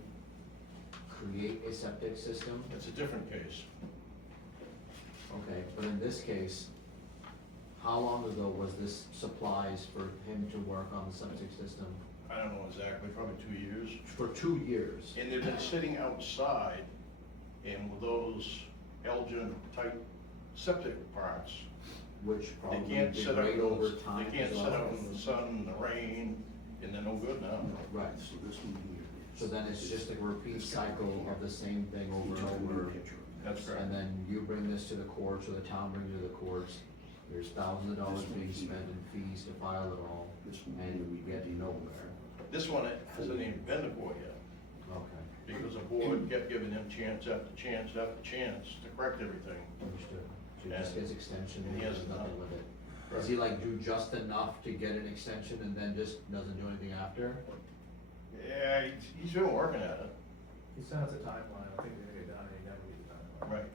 create a septic system? It's a different case. Okay, but in this case, how long ago was this supplies for him to work on the septic system? I don't know exactly, probably 2 years. For 2 years. And they've been sitting outside, and with those Elgin type septic parts, Which they probably can't sit out, degrade over time. they can't as sit well. out in the sun and the rain, and they're no good now. Right, So this one here. so then it's just a repeat cycle of the same thing over and over. That's correct. And then you bring this to the courts, or the town brings it to the courts, there's thousands of dollars being spent in fees to file it all, and we get nowhere. This one hasn't even been to court yet. Okay. because the board kept giving him chance after chance after chance to correct everything. Understood. So he just gets extension And and he he does has nothing none. with it. Does he like do just enough to get an extension and then just doesn't do anything after? Yeah, he's been working at it, He sent us a timeline, I think they're gonna get done, and he never gets done. right,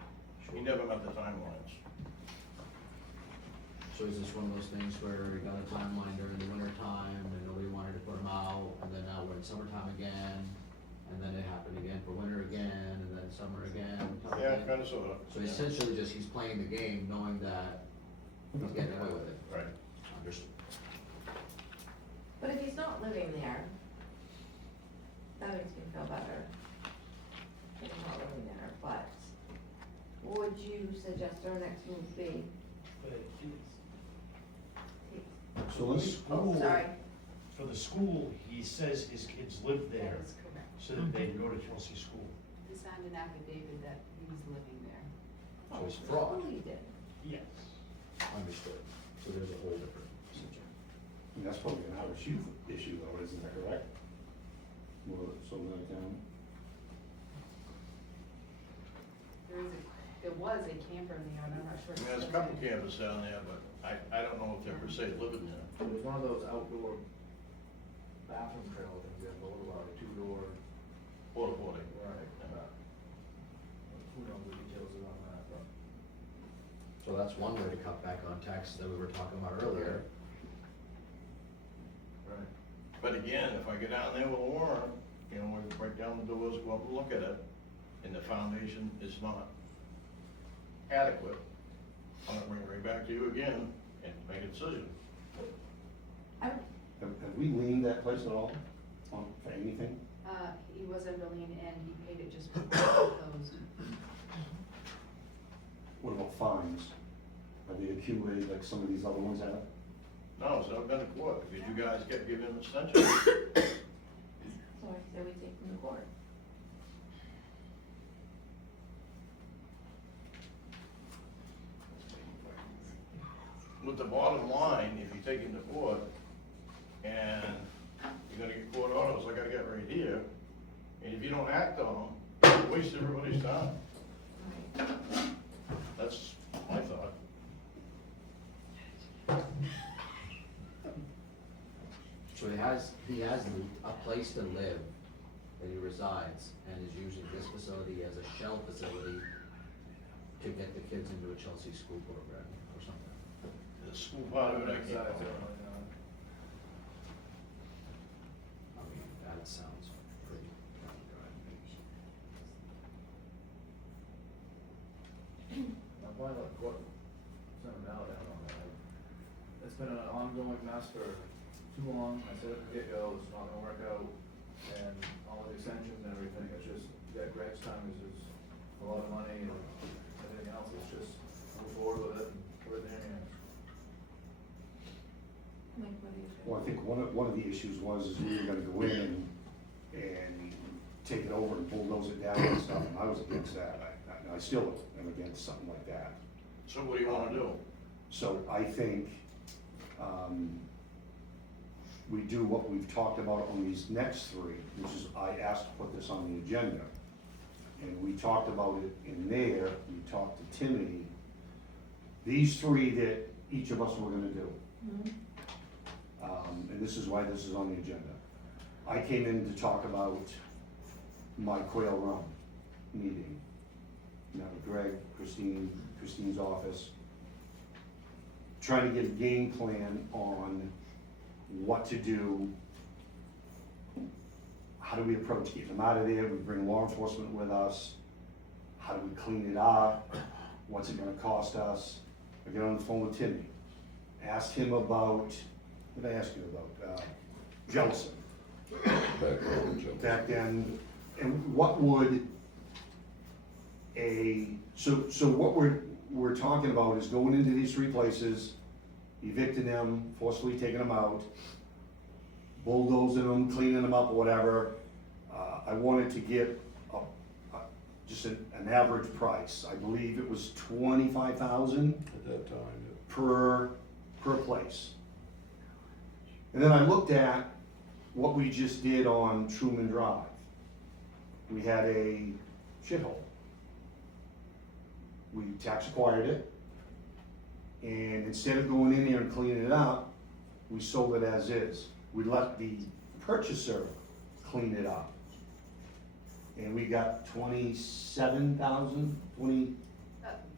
he never met the timelines. So is this one of those things where we got a timeline during the winter time and nobody wanted to put them out, and then now we're in summertime again, and then it happened again for winter again, and then summer again? type Yeah, thing? kinda sorta. So essentially just he's playing the game knowing that he's getting away with it. Right. Understood. But if he's not living there, that makes me feel better. If he's not living there, but what would you suggest our next move be? So let's, Oh, sorry. For the school, he says his kids live there, That is correct. so that they can go to Chelsea School. He signed an affidavit that he's living there. So it's fraud. Oh, you did. Yes. Understood. So there's a whole different situation. that's probably an RSU issue though, isn't that correct? Well, so that can, There was a camper in there, and I'm not sure. I mean, there's a couple campers down there, but I don't know if they're per se living there. It was one of those outdoor bathroom trailer things, they have a little, two-door. Porta potty. Right. Who knows the details around that, but. So that's one way to cut back on taxes that we were talking about earlier. Right. But again, if I get down there with a warrant, you know, we break down the doors, go up and look at it, and the foundation is not adequate, I'm gonna bring it right back to you again and make a decision. have we leaned that place at all, on, for anything? He was under lien and he paid it just before it closed. What about fines? Have they accumulated like some of these other ones have? No, it's never been to court, because you guys kept giving him extension. So I say we take them to court. With the bottom line, if you take him to court, and you're gonna get court orders like I got right here, and if you don't act on them, you waste everybody's time. That's my thought. So he has a place to live that he resides and is using this facility as a shell facility to get the kids into a Chelsea school program or something. The school part of it, I can't. Besides, I mean, that sounds pretty cut and dry. I'm probably let the court send them out, I don't know. It's been an ongoing mess for too long, I said at the get-go, it's not gonna work out, and all the extensions and everything, it's just, that Greg's time is a lot of money and everything else, it's just move forward with it and put it in their hands. Mike, what do you think? Well, I think one of the issues was is we were gonna go in and take it over and bulldoze it down and stuff, and I was against that. I still am against something like that. So what do you wanna do? So I think, we do what we've talked about on these next three, which is I asked to put this on the agenda. And we talked about it in there, we talked to Timmy, these three that each of us were gonna do. And this is why this is on the agenda. I came in to talk about my quail run meeting. You know, Greg, Christine's office, trying to get a game plan on what to do. How do we approach getting them out of there? We bring law enforcement with us. How do we clean it up? What's it gonna cost us? I get on the phone with Timmy. Asked him about, what did I ask you about? Jellison. Back then, and what would so what we're talking about is going into these three places, evicting them, forcefully taking them out, bulldozing them, cleaning them up, or whatever. I wanted to get just an average price. I believe it was $25,000 At that time, per place. And then I looked at what we just did on Truman Drive. we had a shithole. We tax acquired it, and instead of going in there and cleaning it up, we sold it as is. We let the purchaser clean it up. And we got 27,000.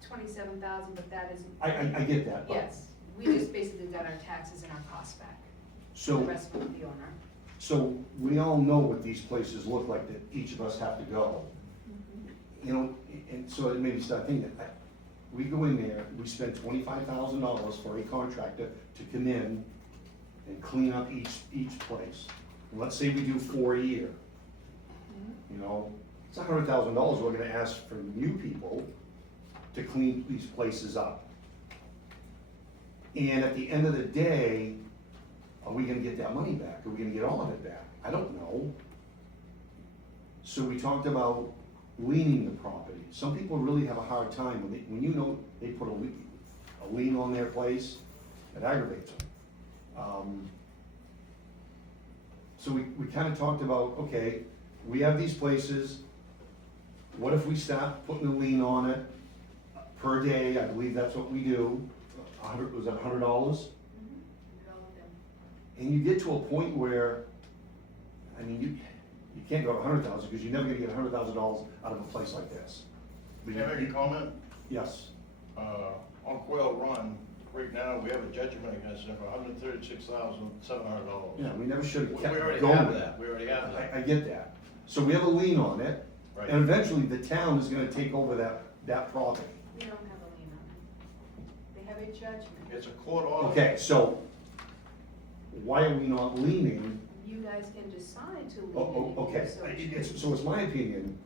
27,000, but that is. I get that, but. Yes, we just basically got our taxes and our costs back. So. The rest went to the owner. So we all know what these places look like that each of us have to go. You know, and so it made me start thinking, we go in there, we spend $25,000 for a contractor to come in and clean up each place. And let's say we do 4 a year. You know, it's $100,000 we're gonna ask for new people to clean these places up. And at the end of the day, are we gonna get that money back? Are we gonna get all of it back? I don't know. So we talked about leaning the property. Some people really have a hard time when you know they put a lien on their place, it aggravates them. So we kinda talked about, okay, we have these places, what if we start putting a lien on it per day? I believe that's what we do. Was that $100? And you get to a point where, I mean, you can't go to 100,000 because you're never gonna get $100,000 out of a place like this. But Can I make a comment? Yes, On Quail Run, right now, we have a judgment against them for $136,700. yeah, we never should have We kept already going. have that, we already have that. I get that. So we have a lien on it, Right. and eventually the town is gonna take over that property. We don't have a lien on it. They have a judgment. It's a court order. Okay, so why are we not leaning? You guys can decide to lien it. Oh, if okay, you so choose. so it's my opinion,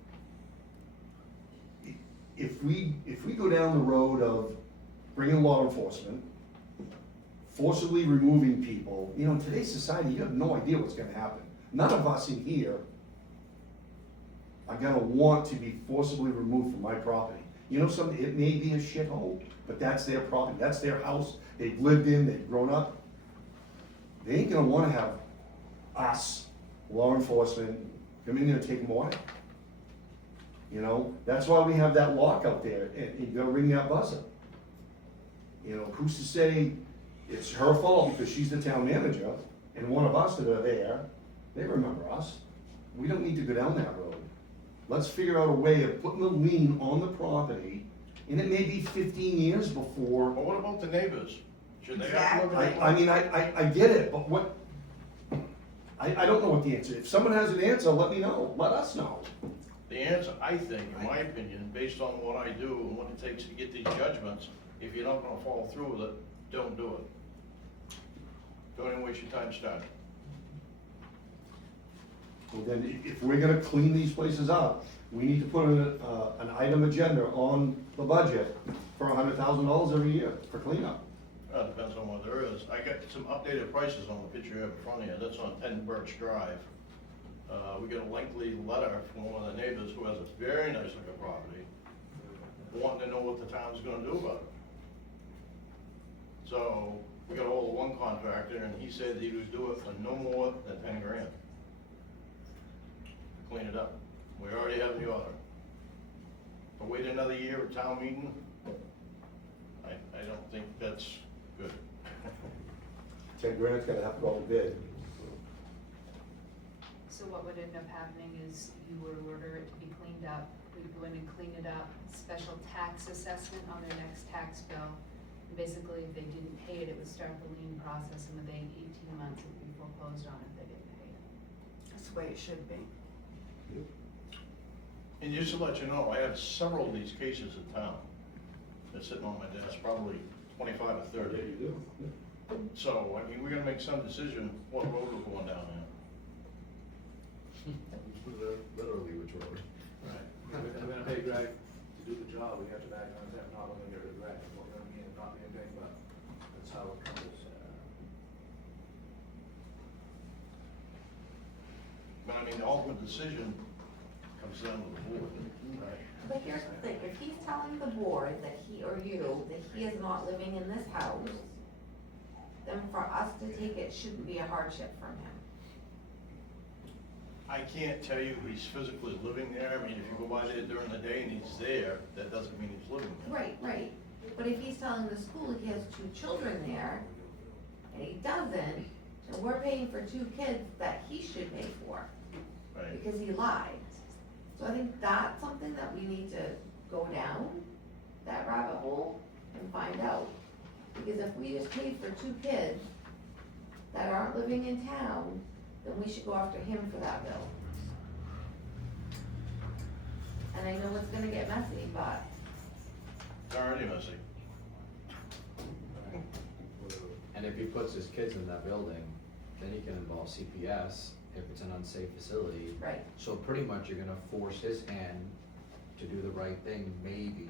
if we go down the road of bringing law enforcement, forcibly removing people, you know, in today's society, you have no idea what's gonna happen. None of us in here are gonna want to be forcibly removed from my property. You know something, it may be a shithole, but that's their property, that's their house, they've lived in, they've grown up. They ain't gonna wanna have us, law enforcement, come in there and take them away. You know, that's why we have that lock out there, and you gotta ring that buzzer. You know, who's to say it's her fault because she's the town manager, and one of us that are there, they remember us. We don't need to go down that road. Let's figure out a way of putting a lien on the property, and it may be 15 years before. But what about the neighbors? Should they have to live in I mean, I get it, but what, I don't know what the answer is. If someone has an answer, let me know, let us know. The answer, I think, in my opinion, based on what I do and what it takes to get these judgments, if you're not gonna follow through with it, don't do it. Don't even waste your time starting. Well, then, if we're gonna clean these places up, we need to put an item agenda on the budget for $100,000 every year for cleanup. Depends on what there is. I got some updated prices on the picture you have in front of you. That's on 10 Birch Drive. We got a lengthy letter from one of the neighbors who has a very nice looking property, wanting to know what the town's gonna do about it. So, we got ahold of one contractor, and he said that he would do it for no more than 10 grand. To clean it up. We already have the order. But wait another year at town meeting, I don't think that's good. 10 grand's gotta have to go out to bid. So what would end up happening is you would order it to be cleaned up, we'd go in and clean it up, special tax assessment on their next tax bill. And basically, if they didn't pay it, it would start the lien process, and within 18 months, it would be foreclosed on if they didn't pay it. That's the way it should be. And just to let you know, I have several of these cases in town. They're sitting on my desk, probably 25 or 30. Yeah, you do. So, I mean, we're gonna make some decision what road we're going down there. Literally, which road? Right. If we're gonna pay Greg to do the job, we have to back on that, not only get rid of Greg, what we're gonna mean, not being paid, but that's how it comes. But I mean, the ultimate decision comes down to the board, right? But here's the thing, if he's telling the board that he or you, that he is not living in this house, then for us to take it shouldn't be a hardship from him. I can't tell you he's physically living there. I mean, if you go by there during the day and he's there, that doesn't mean he's living there. Right, right. But if he's telling the school he has 2 children there, and he doesn't, so we're paying for 2 kids that he should pay for, Right. because he lied. So I think that's something that we need to go down, that rabbit hole, and find out. Because if we just paid for 2 kids that aren't living in town, then we should go after him for that bill. And I know it's gonna get messy, but It's already messy. And if he puts his kids in that building, then he can involve CPS if it's an unsafe facility. right, So pretty much you're gonna force his hand to do the right thing, maybe.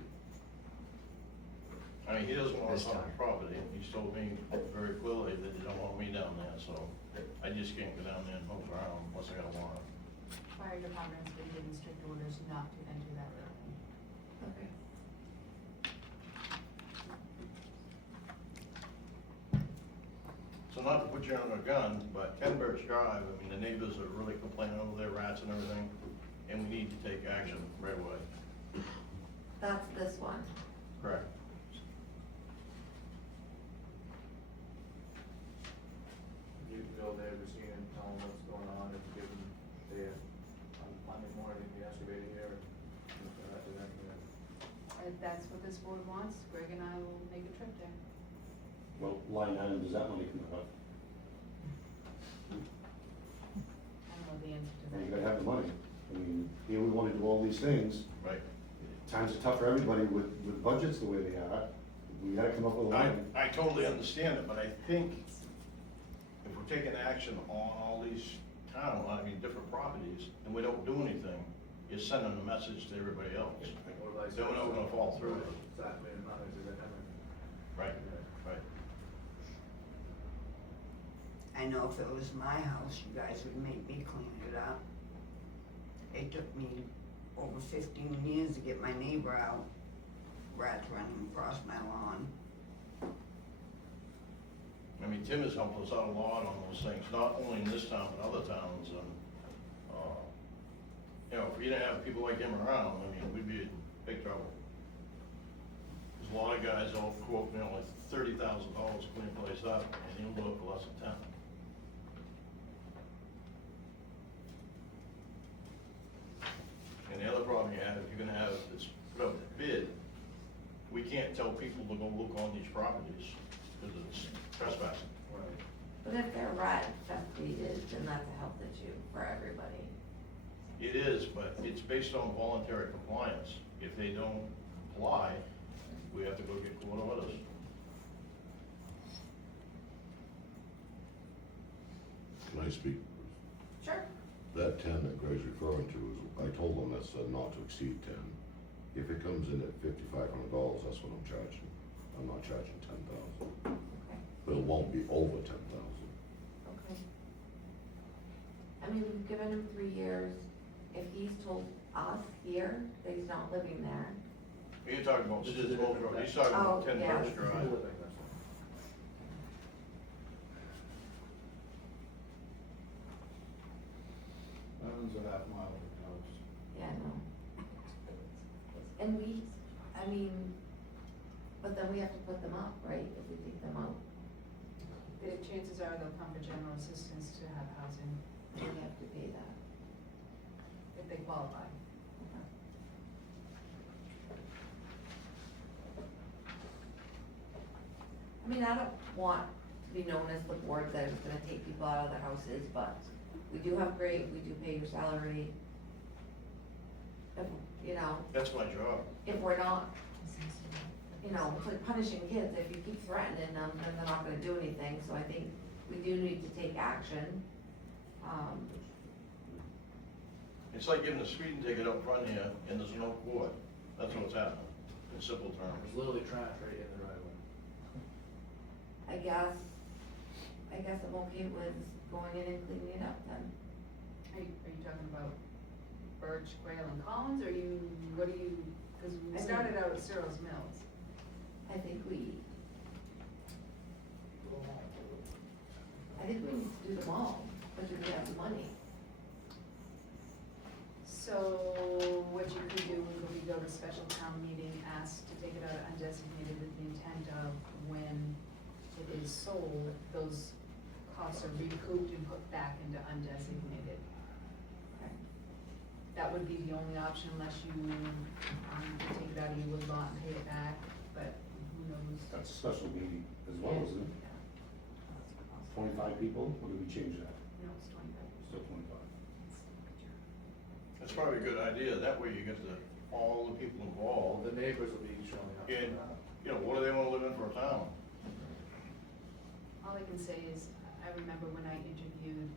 I mean, he doesn't want us This on the time. property. He's told me very clearly that he don't want me down there, so I just can't go down there and move around unless I got a warrant. Fire department's been given strict orders not to enter that building. okay. So not to put you on a gun, but 10 Birch Drive, I mean, the neighbors are really complaining over their rats and everything, and we need to take action right away. That's this one. Correct. You can go there, Christine, and tell them what's going on, and give them their, on Monday morning, the excavator here, and after that, If that's what this board wants, Greg and I will make a trip there. Well, line item, does that money come out of? I don't know the answer to You that. gotta have the money. I mean, here we wanna do all these things. Right. Times are tough for everybody with budgets the way they are. We gotta come up with a line. I totally understand it, but I think if we're taking action on all these different properties, and we don't do anything, you're sending a message to everybody else. or vice Then we're not versa. gonna fall through it. Exactly, and nothing's in it. Right, right. I know if it was my house, you guys would make me clean it up. It took me over 15 years to get my neighbor out. Rats running across my lawn. I mean, Tim has helped us out a lot on those things, not only in this town, but other towns, and, you know, if we didn't have people like him around, I mean, we'd be in big trouble. There's a lot of guys that'll quote, you know, like $30,000 to clean a place up, and he'll do it for less than 10. And the other problem you have, if you're gonna have this put up to bid, we can't tell people to go look on these properties, because it's trespassing. Right. But if they're rat infested, then that's a health issue for everybody. It is, but it's based on voluntary compliance. If they don't comply, we have to go get court orders. Can I speak? Sure. That 10 that Greg's referring to is, I told him that's not to exceed 10. If it comes in at $5,500, that's what I'm charging. I'm not charging 10,000. Okay, But it won't be over 10,000. okay. I mean, we've given him 3 years. If he's told us here that he's not living there, You're talking about This is a Stittsville different- Road, he's talking about Oh, 10 yeah. Birch Drive. Evans a half mile from the house. yeah, no. And we, I mean, but then we have to put them up, right, if we take them out, The chances are they'll come for general assistance to have housing we have to pay that. if they qualify. I mean, I don't want to be known as the board that is gonna take people out of their houses, but we do have great, we do pay your salary. If, you know, That's my job. if we're not, you know, it's like punishing kids, if you keep threatening them, then they're not gonna do anything, so I think we do need to take action. It's like giving a speeding ticket up front here, and there's no court. That's what's happening, in simple terms. There's literally trash right in the right of way. I guess I'm okay with going in and cleaning it up then. Are you talking about Birch, Grail, and Collins, or what do you, cause we I started out at Cyril's Mills. I think we need to do them all, but do we have the money? So what you could do would be go to special town meeting, ask to take it out of undesignated with the intent of when it is sold, those costs are recouped and put back into undesignated. Okay. That would be the only option unless you, take it out of your wood lot and pay it back, but who knows? That's a special meeting as well, isn't it? 25 people, or did we change that? No, it's 25. Still 25. That's probably a good idea, that way you get all the people All involved. the neighbors will be showing up. And, you know, what do they wanna live in for a town? All I can say is, I remember when I interviewed,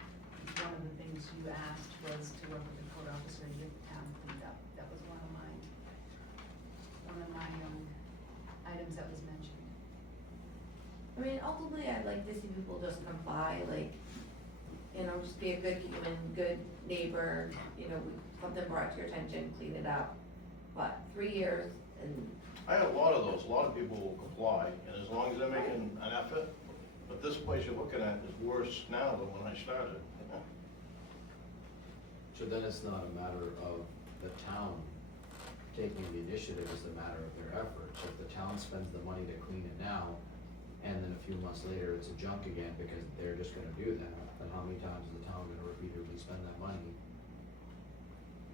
one of the things you asked was to work with the code officer to get the town cleaned up. That was one of my items that was mentioned. I mean, ultimately, I'd like to see people just comply, like, you know, just be a good human, good neighbor, you know, something brought to your attention, clean it up. But 3 years and, I have a lot of those, a lot of people will comply, and as long as they're making an effort, but this place you're looking at is worse now than when I started. So then it's not a matter of the town taking the initiative, it's a matter of their effort. So if the town spends the money to clean it now, and then a few months later it's a junk again because they're just gonna do that, then how many times is the town gonna repeatedly spend that money?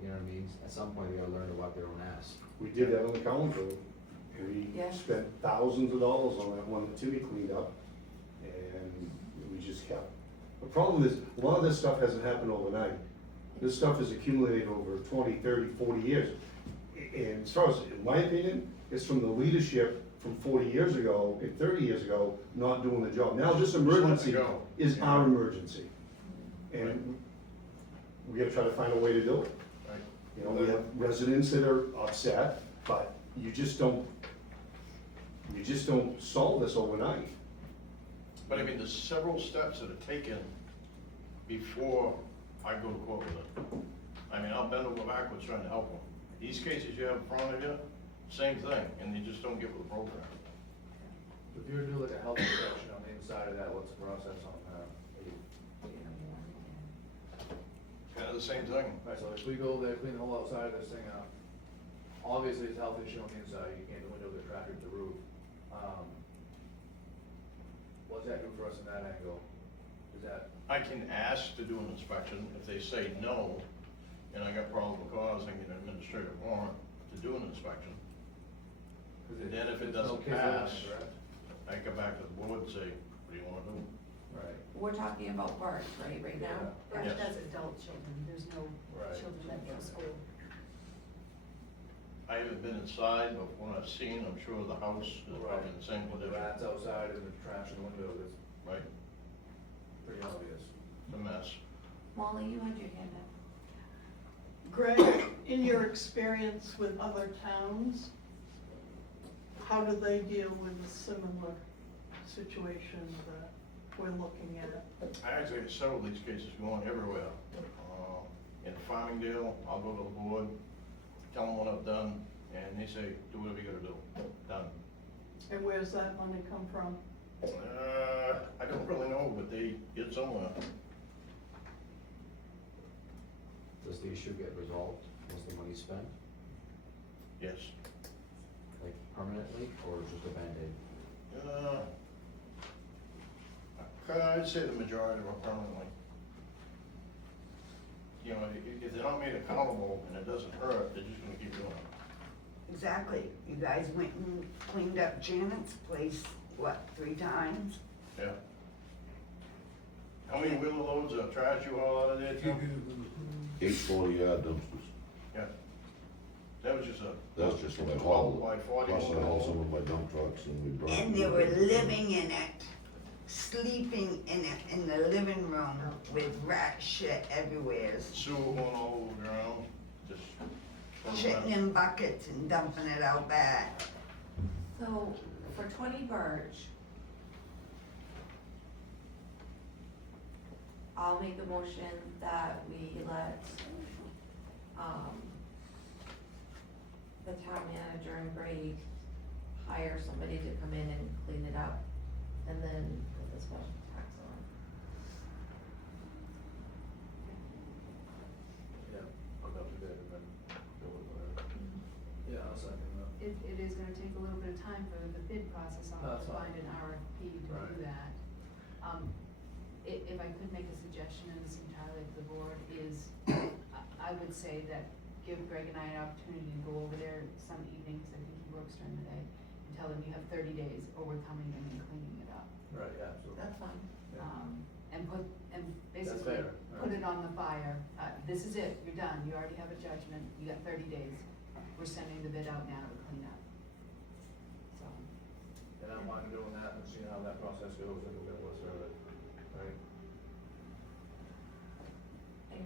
You know what I mean? At some point, they gotta learn to wipe their own ass. We did that on the Common Road. We Yeah. spent thousands of dollars on that one that Timmy cleaned up, and we just kept. The problem is, a lot of this stuff hasn't happened overnight. This stuff has accumulated over 20, 30, 40 years. And as far as, in my opinion, it's from the leadership from 40 years ago and 30 years ago not doing the job. Now this Just let it emergency go. is Yeah. our emergency. And we gotta try to find a way to do it. Right. You know, we have residents that are upset, but you just don't solve this overnight. But I mean, there's several steps that are taken before I go to court with it. I mean, I'll bend over backwards trying to help them. These cases you have in front of you, same thing, and they just don't get with the program. If you were to do like a health inspection on the inside of that, what's the process on that? Kind of the same thing. Right, so if we go over there, clean the whole outside of this thing up, obviously it's a health issue on the inside, you can't do windows or traffic to the roof. What's that do for us in that angle? Is that, I can ask to do an inspection. If they say no, and I got probable cause, I can get an administrative warrant to do an inspection. cause And then if it there's no doesn't kids living pass, there, correct? I go back to the board and say, what do you wanna do? Right. we're talking about Bart, right now? But Yes. that's adult children, there's no Right. children that go to school. I haven't been inside, but from what I've seen, I'm sure the house is probably in the same When the condition. rats outside and the trash in the windows, it's Right, pretty obvious. it's a mess. Molly, you had your hand up. Greg, in your experience with other towns, how do they deal with a similar situation that we're looking at? I actually have several of these cases going everywhere. In Farmingdale, I'll go to the board, tell them what I've done, and they say, do whatever you gotta do, done. And where's that money come from? I don't really know, but they get somewhere. Does the issue get resolved once the money's spent, Yes. like permanently, or just a Band-Aid? I'd say the majority are permanently. You know, if they're not made accountable and it doesn't hurt, they're just gonna keep doing it. Exactly. You guys went and cleaned up Janet's place, what, 3 times? Yeah. How many wheeler loads of trash you haul out of there, Tim? 8 40-yard dumpsters. Yeah. That was just a. That's just what I 12 haul, by 40 plus I haul load. some of my dump trucks and we burn. And they were living in it, sleeping in it, in the living room with rat shit everywhere. Sewer going all over the ground, just. Shitting in buckets and dumping it out back. So, for 20 Birch, I'll make a motion that we let, the town manager and Greg hire somebody to come in and clean it up, and then put the special tax on. Yeah, I'll go to bed and If I could make a suggestion, and it's entirely up to the board, is I would say that give Greg and I an opportunity to go over there some evenings, I think he works during the day, and tell him you have 30 days or we're coming in and cleaning it up. Right, yeah, absolutely. That's fine. And basically fair, put right. it on the fire. This is it, you're done, you already have a judgment, you got 30 days. We're sending the bid out now to clean up. So, And I'm fine doing that and seeing how that process goes, and we'll get what's further, right?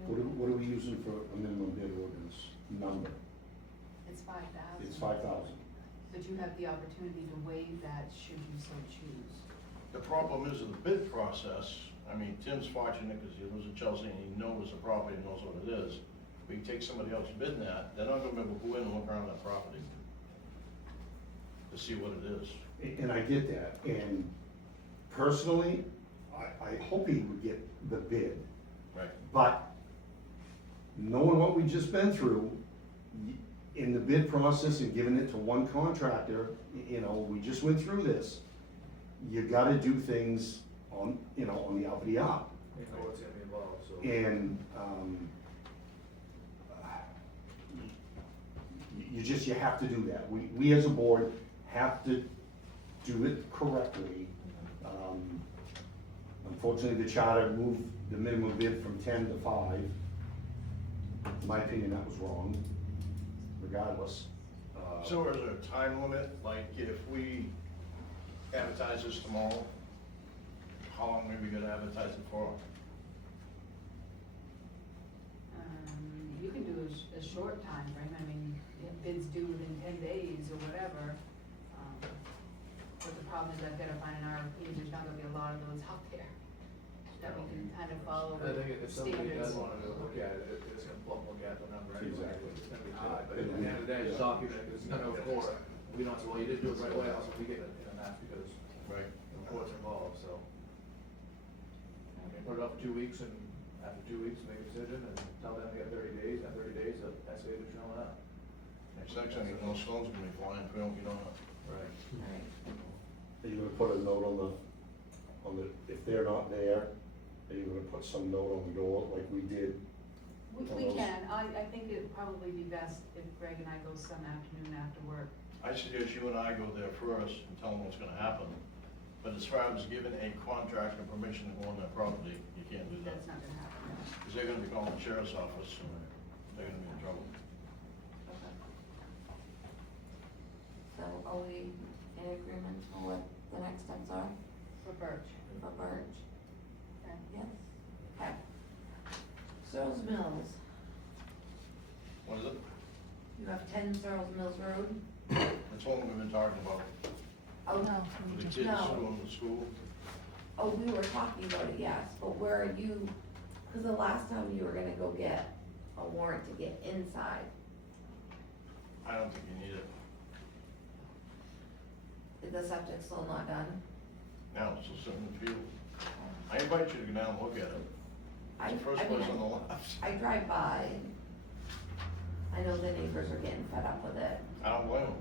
What are we using for a minimum bid ordinance number? it's 5,000. It's 5,000. But you have the opportunity to waive that should you so choose. The problem is in the bid process, I mean, Tim's fortunate because he lives in Chelsea and he knows the property and knows what it is. We can take somebody else bidding that, they're not gonna be able to go in and look around that property to see what it is. And I get that, and personally, I hope he would get the bid. Right. But knowing what we've just been through, in the bid process and giving it to one contractor, you know, we just went through this. You gotta do things on, you know, on the up and the up. You know what's gonna be involved, so. And, you have to do that. We as a board have to do it correctly. Unfortunately, the charter moved the minimum bid from 10 to 5. In my opinion, that was wrong, regardless. So is there a time limit, like if we advertise this tomorrow, how long are we gonna advertise it for? You can do a short time frame. I mean, if bids due within 10 days or whatever. But the problem is I've gotta find an RFP, there's not gonna be a lot of those out there that we can kind of follow I think if somebody does standards. wanna go look at it, it's gonna look at the number anyway, Exactly. it's gonna be high, but at the end of the day, it's documented, it's not over court. We don't say, well, you didn't do it right away, also we get it in a mess because Right. the court's involved, so. Put it up for 2 weeks and after 2 weeks, make a decision and tell them they got 30 days, and 30 days, the excavator's showing up. Next thing, no stones gonna be flying if we don't get on it. Right. Right. Are you gonna put a note on the, if they're not there, are you gonna put some note on the door like we did? We can, I think it'd probably be best if Greg and I go some afternoon after work. I suggest you and I go there first and tell them what's gonna happen. But as far as giving a contractor permission to go on that property, you can't do that. That's not gonna happen. Because they're gonna be calling the sheriff's office, and they're gonna be in trouble. Okay. So are we in agreement on what the next steps are For Birch. for Birch? Okay. Yes? Okay. Searles Mills, What is it? you have 10 Searles Mills Road? That's what we've been talking about, Oh, for the kids No. going to school. Oh, we were talking about it, yes, but where are you, cause the last time you were gonna go get a warrant to get inside. I don't think you need it. Is the septic still not done? Now, it's just sitting in the field. I invite you to go down and look at it. It's the first I mean, place on the left. I drive by, I know the neighbors are getting fed up with it, I don't blame them.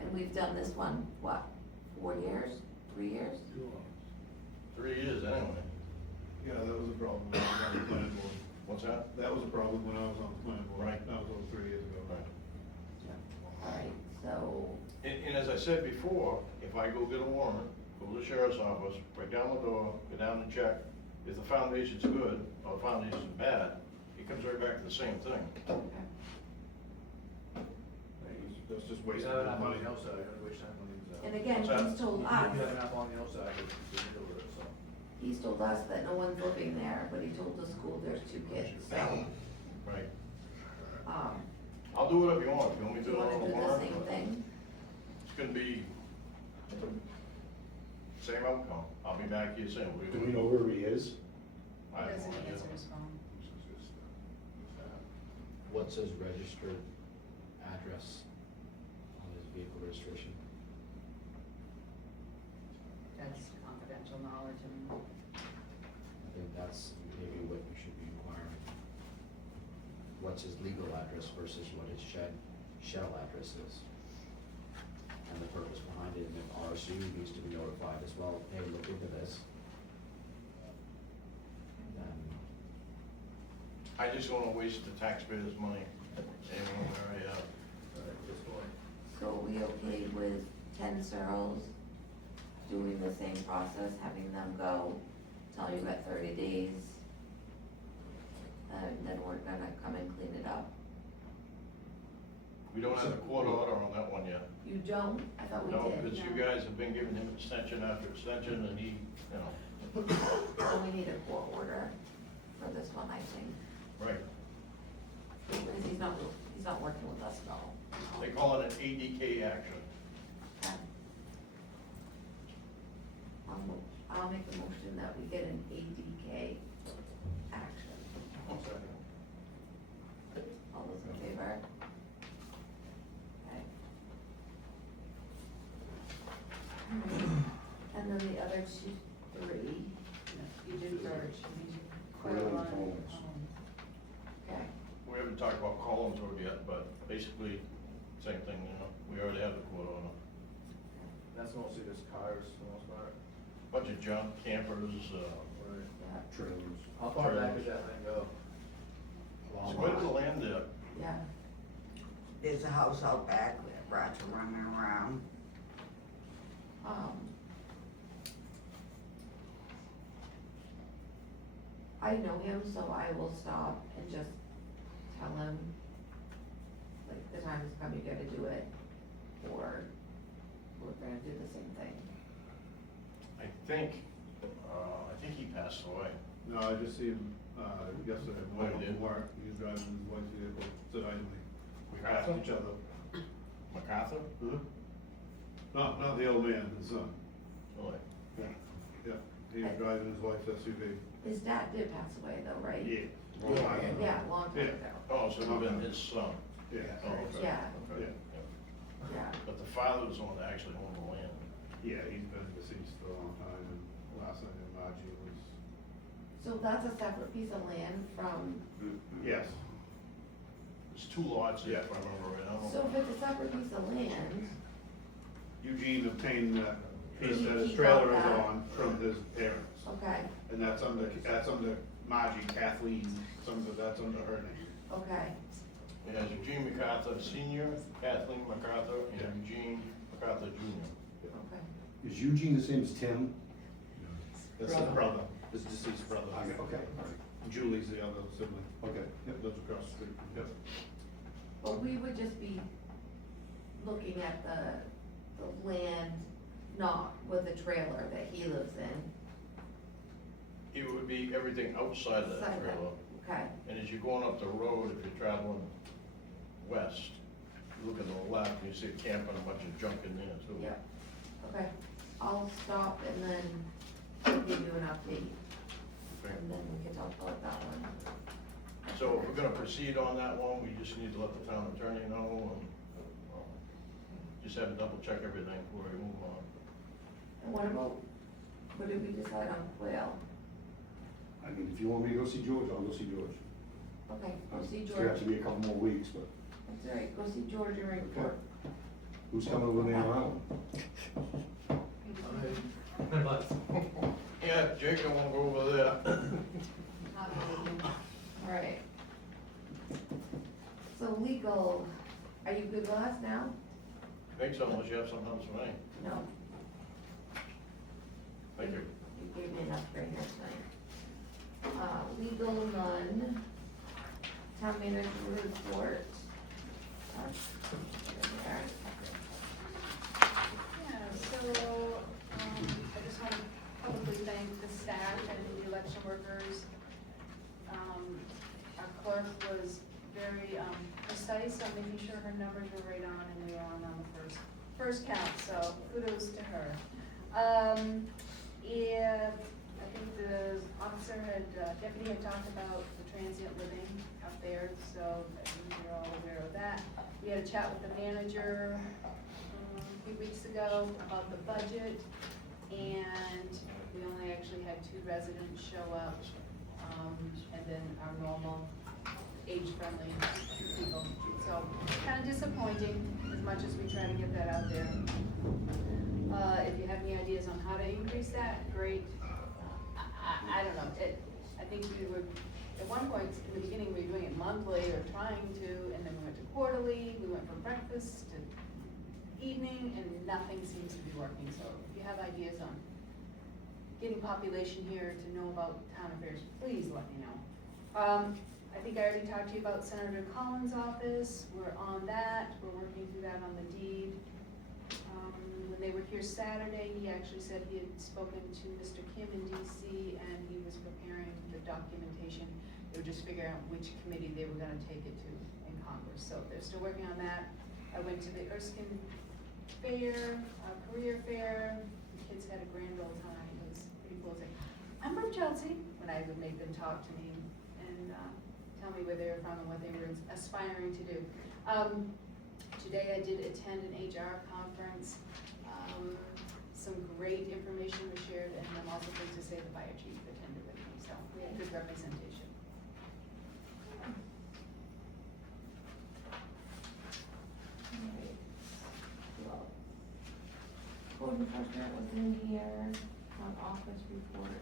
and we've done this one, what, 4 years, 3 years? 3 years anyway. Yeah, that was a problem when I was on the planning board. What's that? That was a problem when I was on the planning board. Right. That was over 3 years ago. Right. Alright, so, And as I said before, if I go get a warrant, go to the sheriff's office, break down the door, go down and check, if the foundation's good or the foundation's bad, it comes right back to the same thing. okay, That's just We wasting have enough on money. the outside, I gotta waste time on the inside. and again, What's that? he's told We us, have enough on the outside to deal with it, so. he's told us that no one's living there, but he told the school there's 2 kids, so, Right. I'll do whatever you want. If you want me to do do you it wanna on do the the warrant, same thing? it's gonna be same outcome. I'll be back here soon. Do we know where he is? I He have doesn't no idea. answer his phone. What's his registered address on his vehicle registration? That's confidential knowledge and I think that's maybe what you should be inquiring. What's his legal address versus what his shell address is? And the purpose behind it, and if RSU needs to be notified as well, hey, look into this. I just don't wanna waste the taxpayers' money anywhere where I, So are we okay with 10 Searles doing the same process, having them go, tell you at 30 days? And then we're gonna come and clean it up. we don't have a court order on that one yet. You don't? I thought we No, did. because you guys have been giving him extension after extension, and he, you know, So we need a court order for this one, I think, right. because he's not working with us at all. They call it an ADK action. Okay. I'll make the motion that we get an ADK action. All those in favor? Okay. And then the other three, You did Birch, you did quite a Really lot. phones. okay, We haven't talked about Collins Road yet, but basically, same thing, you know, we already have the court order. That's mostly just cars for the most part. Bunch of junk, campers, Right. yeah, Trailers. How far back does that land go? it's quite a bit of land there. yeah. There's a house out back with rats running around. I know him, so I will stop and just tell him, like, the time has come, you gotta do it, or we're gonna do the same thing. I think he passed away. No, I just see him, yesterday, Oh, when I you went did? to work, he's driving his wife's vehicle, said idly, we MacArthur? passed each other. MacArthur? Huh? No, not the old man, his son, Really? yeah, he was driving his wife's SUV. His dad did pass away though, right? Yeah. Yeah, long time Yeah. ago, Oh, so it would have been his son. Yeah. Oh, okay. Yeah. Okay. yeah. But the father was the one that actually owned the land. Yeah, he's been deceased for a long time, and last I knew Margie was, So that's a separate piece of land from, yes, There's two lots there, Yeah. if I remember right. I don't so know. if it's a separate piece of land, Eugene obtained that piece He- that his he trailer got is that. on from his parents. okay, And that's under Margie, Kathleen, that's under her name. okay, It has Eugene MacArthur Senior, Kathleen MacArthur, and Eugene MacArthur Junior. okay. Is Eugene the same as Tim? That's his brother, his deceased brother. Okay, all right, Julie's the other sibling, okay, yep, lives across the street. yep. But we would just be looking at the land, not with the trailer that he lives in. It would be everything outside of that Outside that. trailer. Okay, And as you're going up the road, if you're traveling west, you look at the left, and you see a camp and a bunch of junk in there too. yeah, okay. I'll stop and then give you an update, Okay. and then we can talk about that one. So if we're gonna proceed on that one, we just need to let the town attorney know and, just have to double check everything before we move on. And what about, what did we decide on Quail? I mean, if you want me to go see George, I'll go see George. Okay, go see It's gonna have to George, be a couple more weeks, but that's all right, go see George and report. who's coming with me around? Yeah, Jake, I won't go over there. All right. So legal, are you good with us now? Think so, unless you have something else for me. No, Thank you. you gave me enough right here tonight. Legal none, town manager report. There. Yeah, so, I just want to publicly thank the staff and the election workers. Our clerk was very precise on making sure her numbers were right on and they were on the first count, so kudos to her. Yeah, I think the officer deputy had talked about the transient living up there, so I think you're all aware of that. We had a chat with the manager a few weeks ago about the budget, and we only actually had 2 residents show up, and then our normal age-friendly people. So, kind of disappointing, as much as we try to get that out there. If you have any ideas on how to increase that, great. I don't know, I think it at one point, in the beginning, we were doing it monthly or trying to, and then we went to quarterly, we went from breakfast to evening, and nothing seems to be working, so if you have ideas on getting population here to know about town affairs, please let me know. I think I already talked to you about Senator Collins' office, we're on that, we're working through that on the deed. When they were here Saturday, he actually said he had spoken to Mr. Kim in DC, and he was preparing the documentation. They were just figuring out which committee they were gonna take it to in Congress, so they're still working on that. I went to the Erskine Fair, career fair, the kids had a grand old time, it was pretty cool. I'm from Chelsea, when I would make them talk to me and tell me where they were from and what they were aspiring to do. Today I did attend an HR conference. Some great information was shared, and I'm also pleased to say the fire chief attended with me, so we had good representation. Well, code enforcement was in here, office report,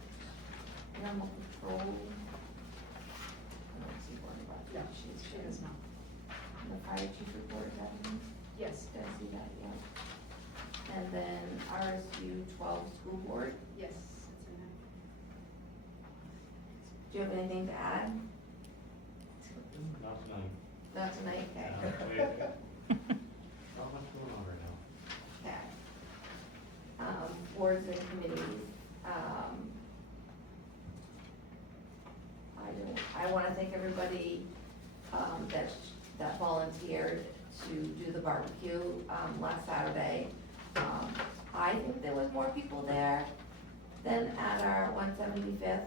animal control. I don't see one about No, that. she does not. The fire chief report, is that in? Yes, Did I see that, yeah. And then RSU 12 school board. yes, it's in there. Do you have anything to add? Not tonight. Not tonight, okay. Not much going on right now. Okay. Boards and committees, I wanna thank everybody, that volunteered to do the barbecue, last Saturday. I think there was more people there than at our 175th.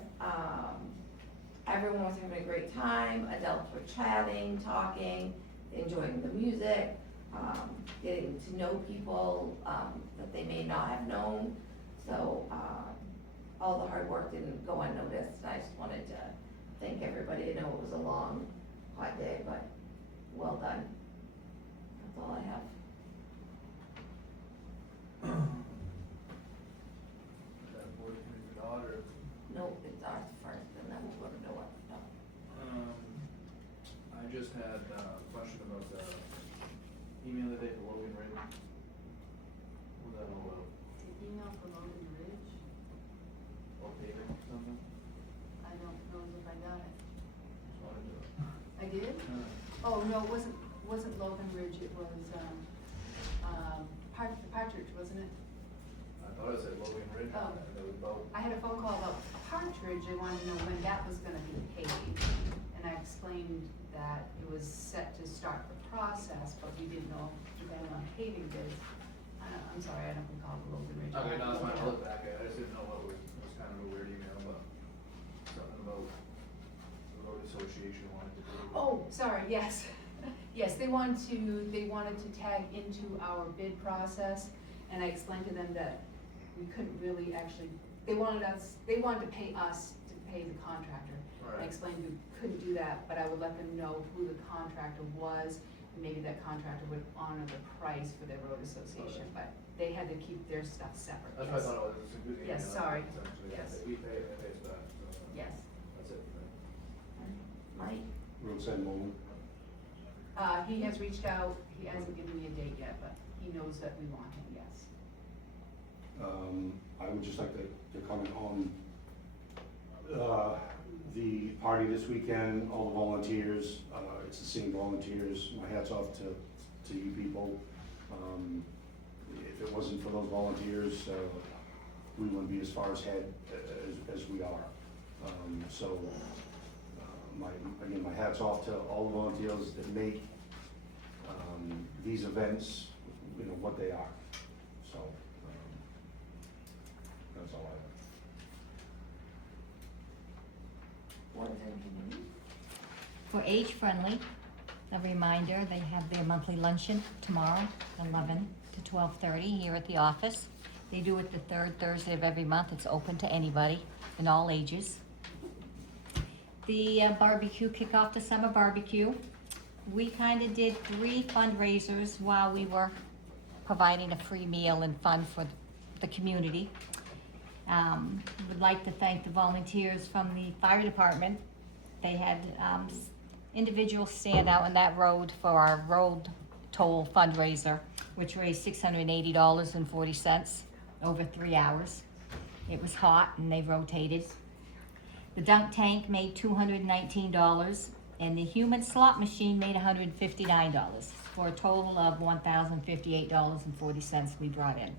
Everyone was having a great time, adults were chatting, talking, enjoying the music, getting to know people, that they may not have known. So, all the hard work didn't go unnoticed, and I just wanted to thank everybody. I know it was a long, hot day, but well done. That's all I have. Is that board committee nod, or? Nope, it's ours first, and then we'll go to Noah. No. I just had a question about the email that they for Logan Ridge. What was that all about? The email from Logan Ridge, Or payment or something? I don't know if I got it. Just wanted to. I did? Oh, no, it wasn't Logan Ridge, it was, Partridge, wasn't it? I thought it said Logan Ridge on it, that was about. I had a phone call about Partridge, they wanted to know when that was gonna be paid. And I explained that it was set to start the process, but we didn't know, depending on paving bids. I'm sorry, I don't recall the Logan Ridge. Okay, no, that's fine, I'll look back at it, I just didn't know what was, it was kind of a weird email, but something about the road association wanted to do. Oh, sorry, yes. Yes, they wanted to tag into our bid process, and I explained to them that we couldn't really actually, they wanted to pay us to pay the contractor. I Right. explained we couldn't do that, but I would let them know who the contractor was, and maybe that contractor would honor the price for their road association, but they had to keep their stuff separate. That's what I thought it was, it's a good email. Yes, sorry. Essentially, Yes. we pay it, they pay us back, so. Yes. That's it, right? Mike? Roadside mowing. He has reached out, he hasn't given me a date yet, but he knows that we want him, yes. I would just like to comment on, the party this weekend, all the volunteers, it's the same volunteers, my hat's off to you people. If it wasn't for those volunteers, we wouldn't be as far ahead as we are. Again, my hat's off to all the volunteers that make, these events, what they are. So, that's all I have. Boards and committees? For Age Friendly, a reminder, they have their monthly luncheon tomorrow, 11 to 12:30 here at the office. They do it the third Thursday of every month. It's open to anybody in all ages. The barbecue, kick off the summer barbecue. We kind of did 3 fundraisers while we were providing a free meal and fun for the community. Would like to thank the volunteers from the fire department They had, individuals stand out on that road for our road toll fundraiser, which raised $680.40 over 3 hours. It was hot and they rotated. The dunk tank made $219 and the human slot machine made $159 for a total of $1,058.40 we brought in.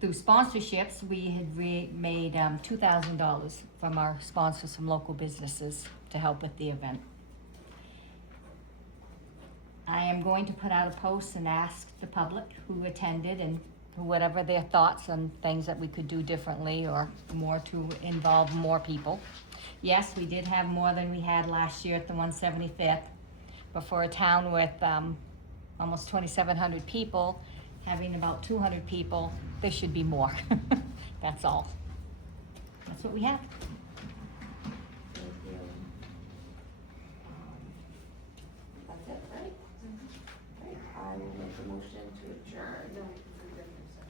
Through sponsorships, we had made $2,000 from our sponsors from local businesses to help with the event. I am going to put out a post and ask the public who attended and whatever their thoughts on things that we could do differently or more to involve more people. Yes, we did have more than we had last year at the 175th, but for a town with almost 2,700 people, having about 200 people, there should be more. That's all. That's what we have. Thank you. That's it, right? Right, I will make a motion to adjourn.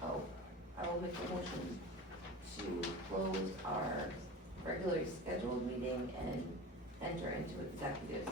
Oh, I will make a motion to close our regularly scheduled meeting and enter into executive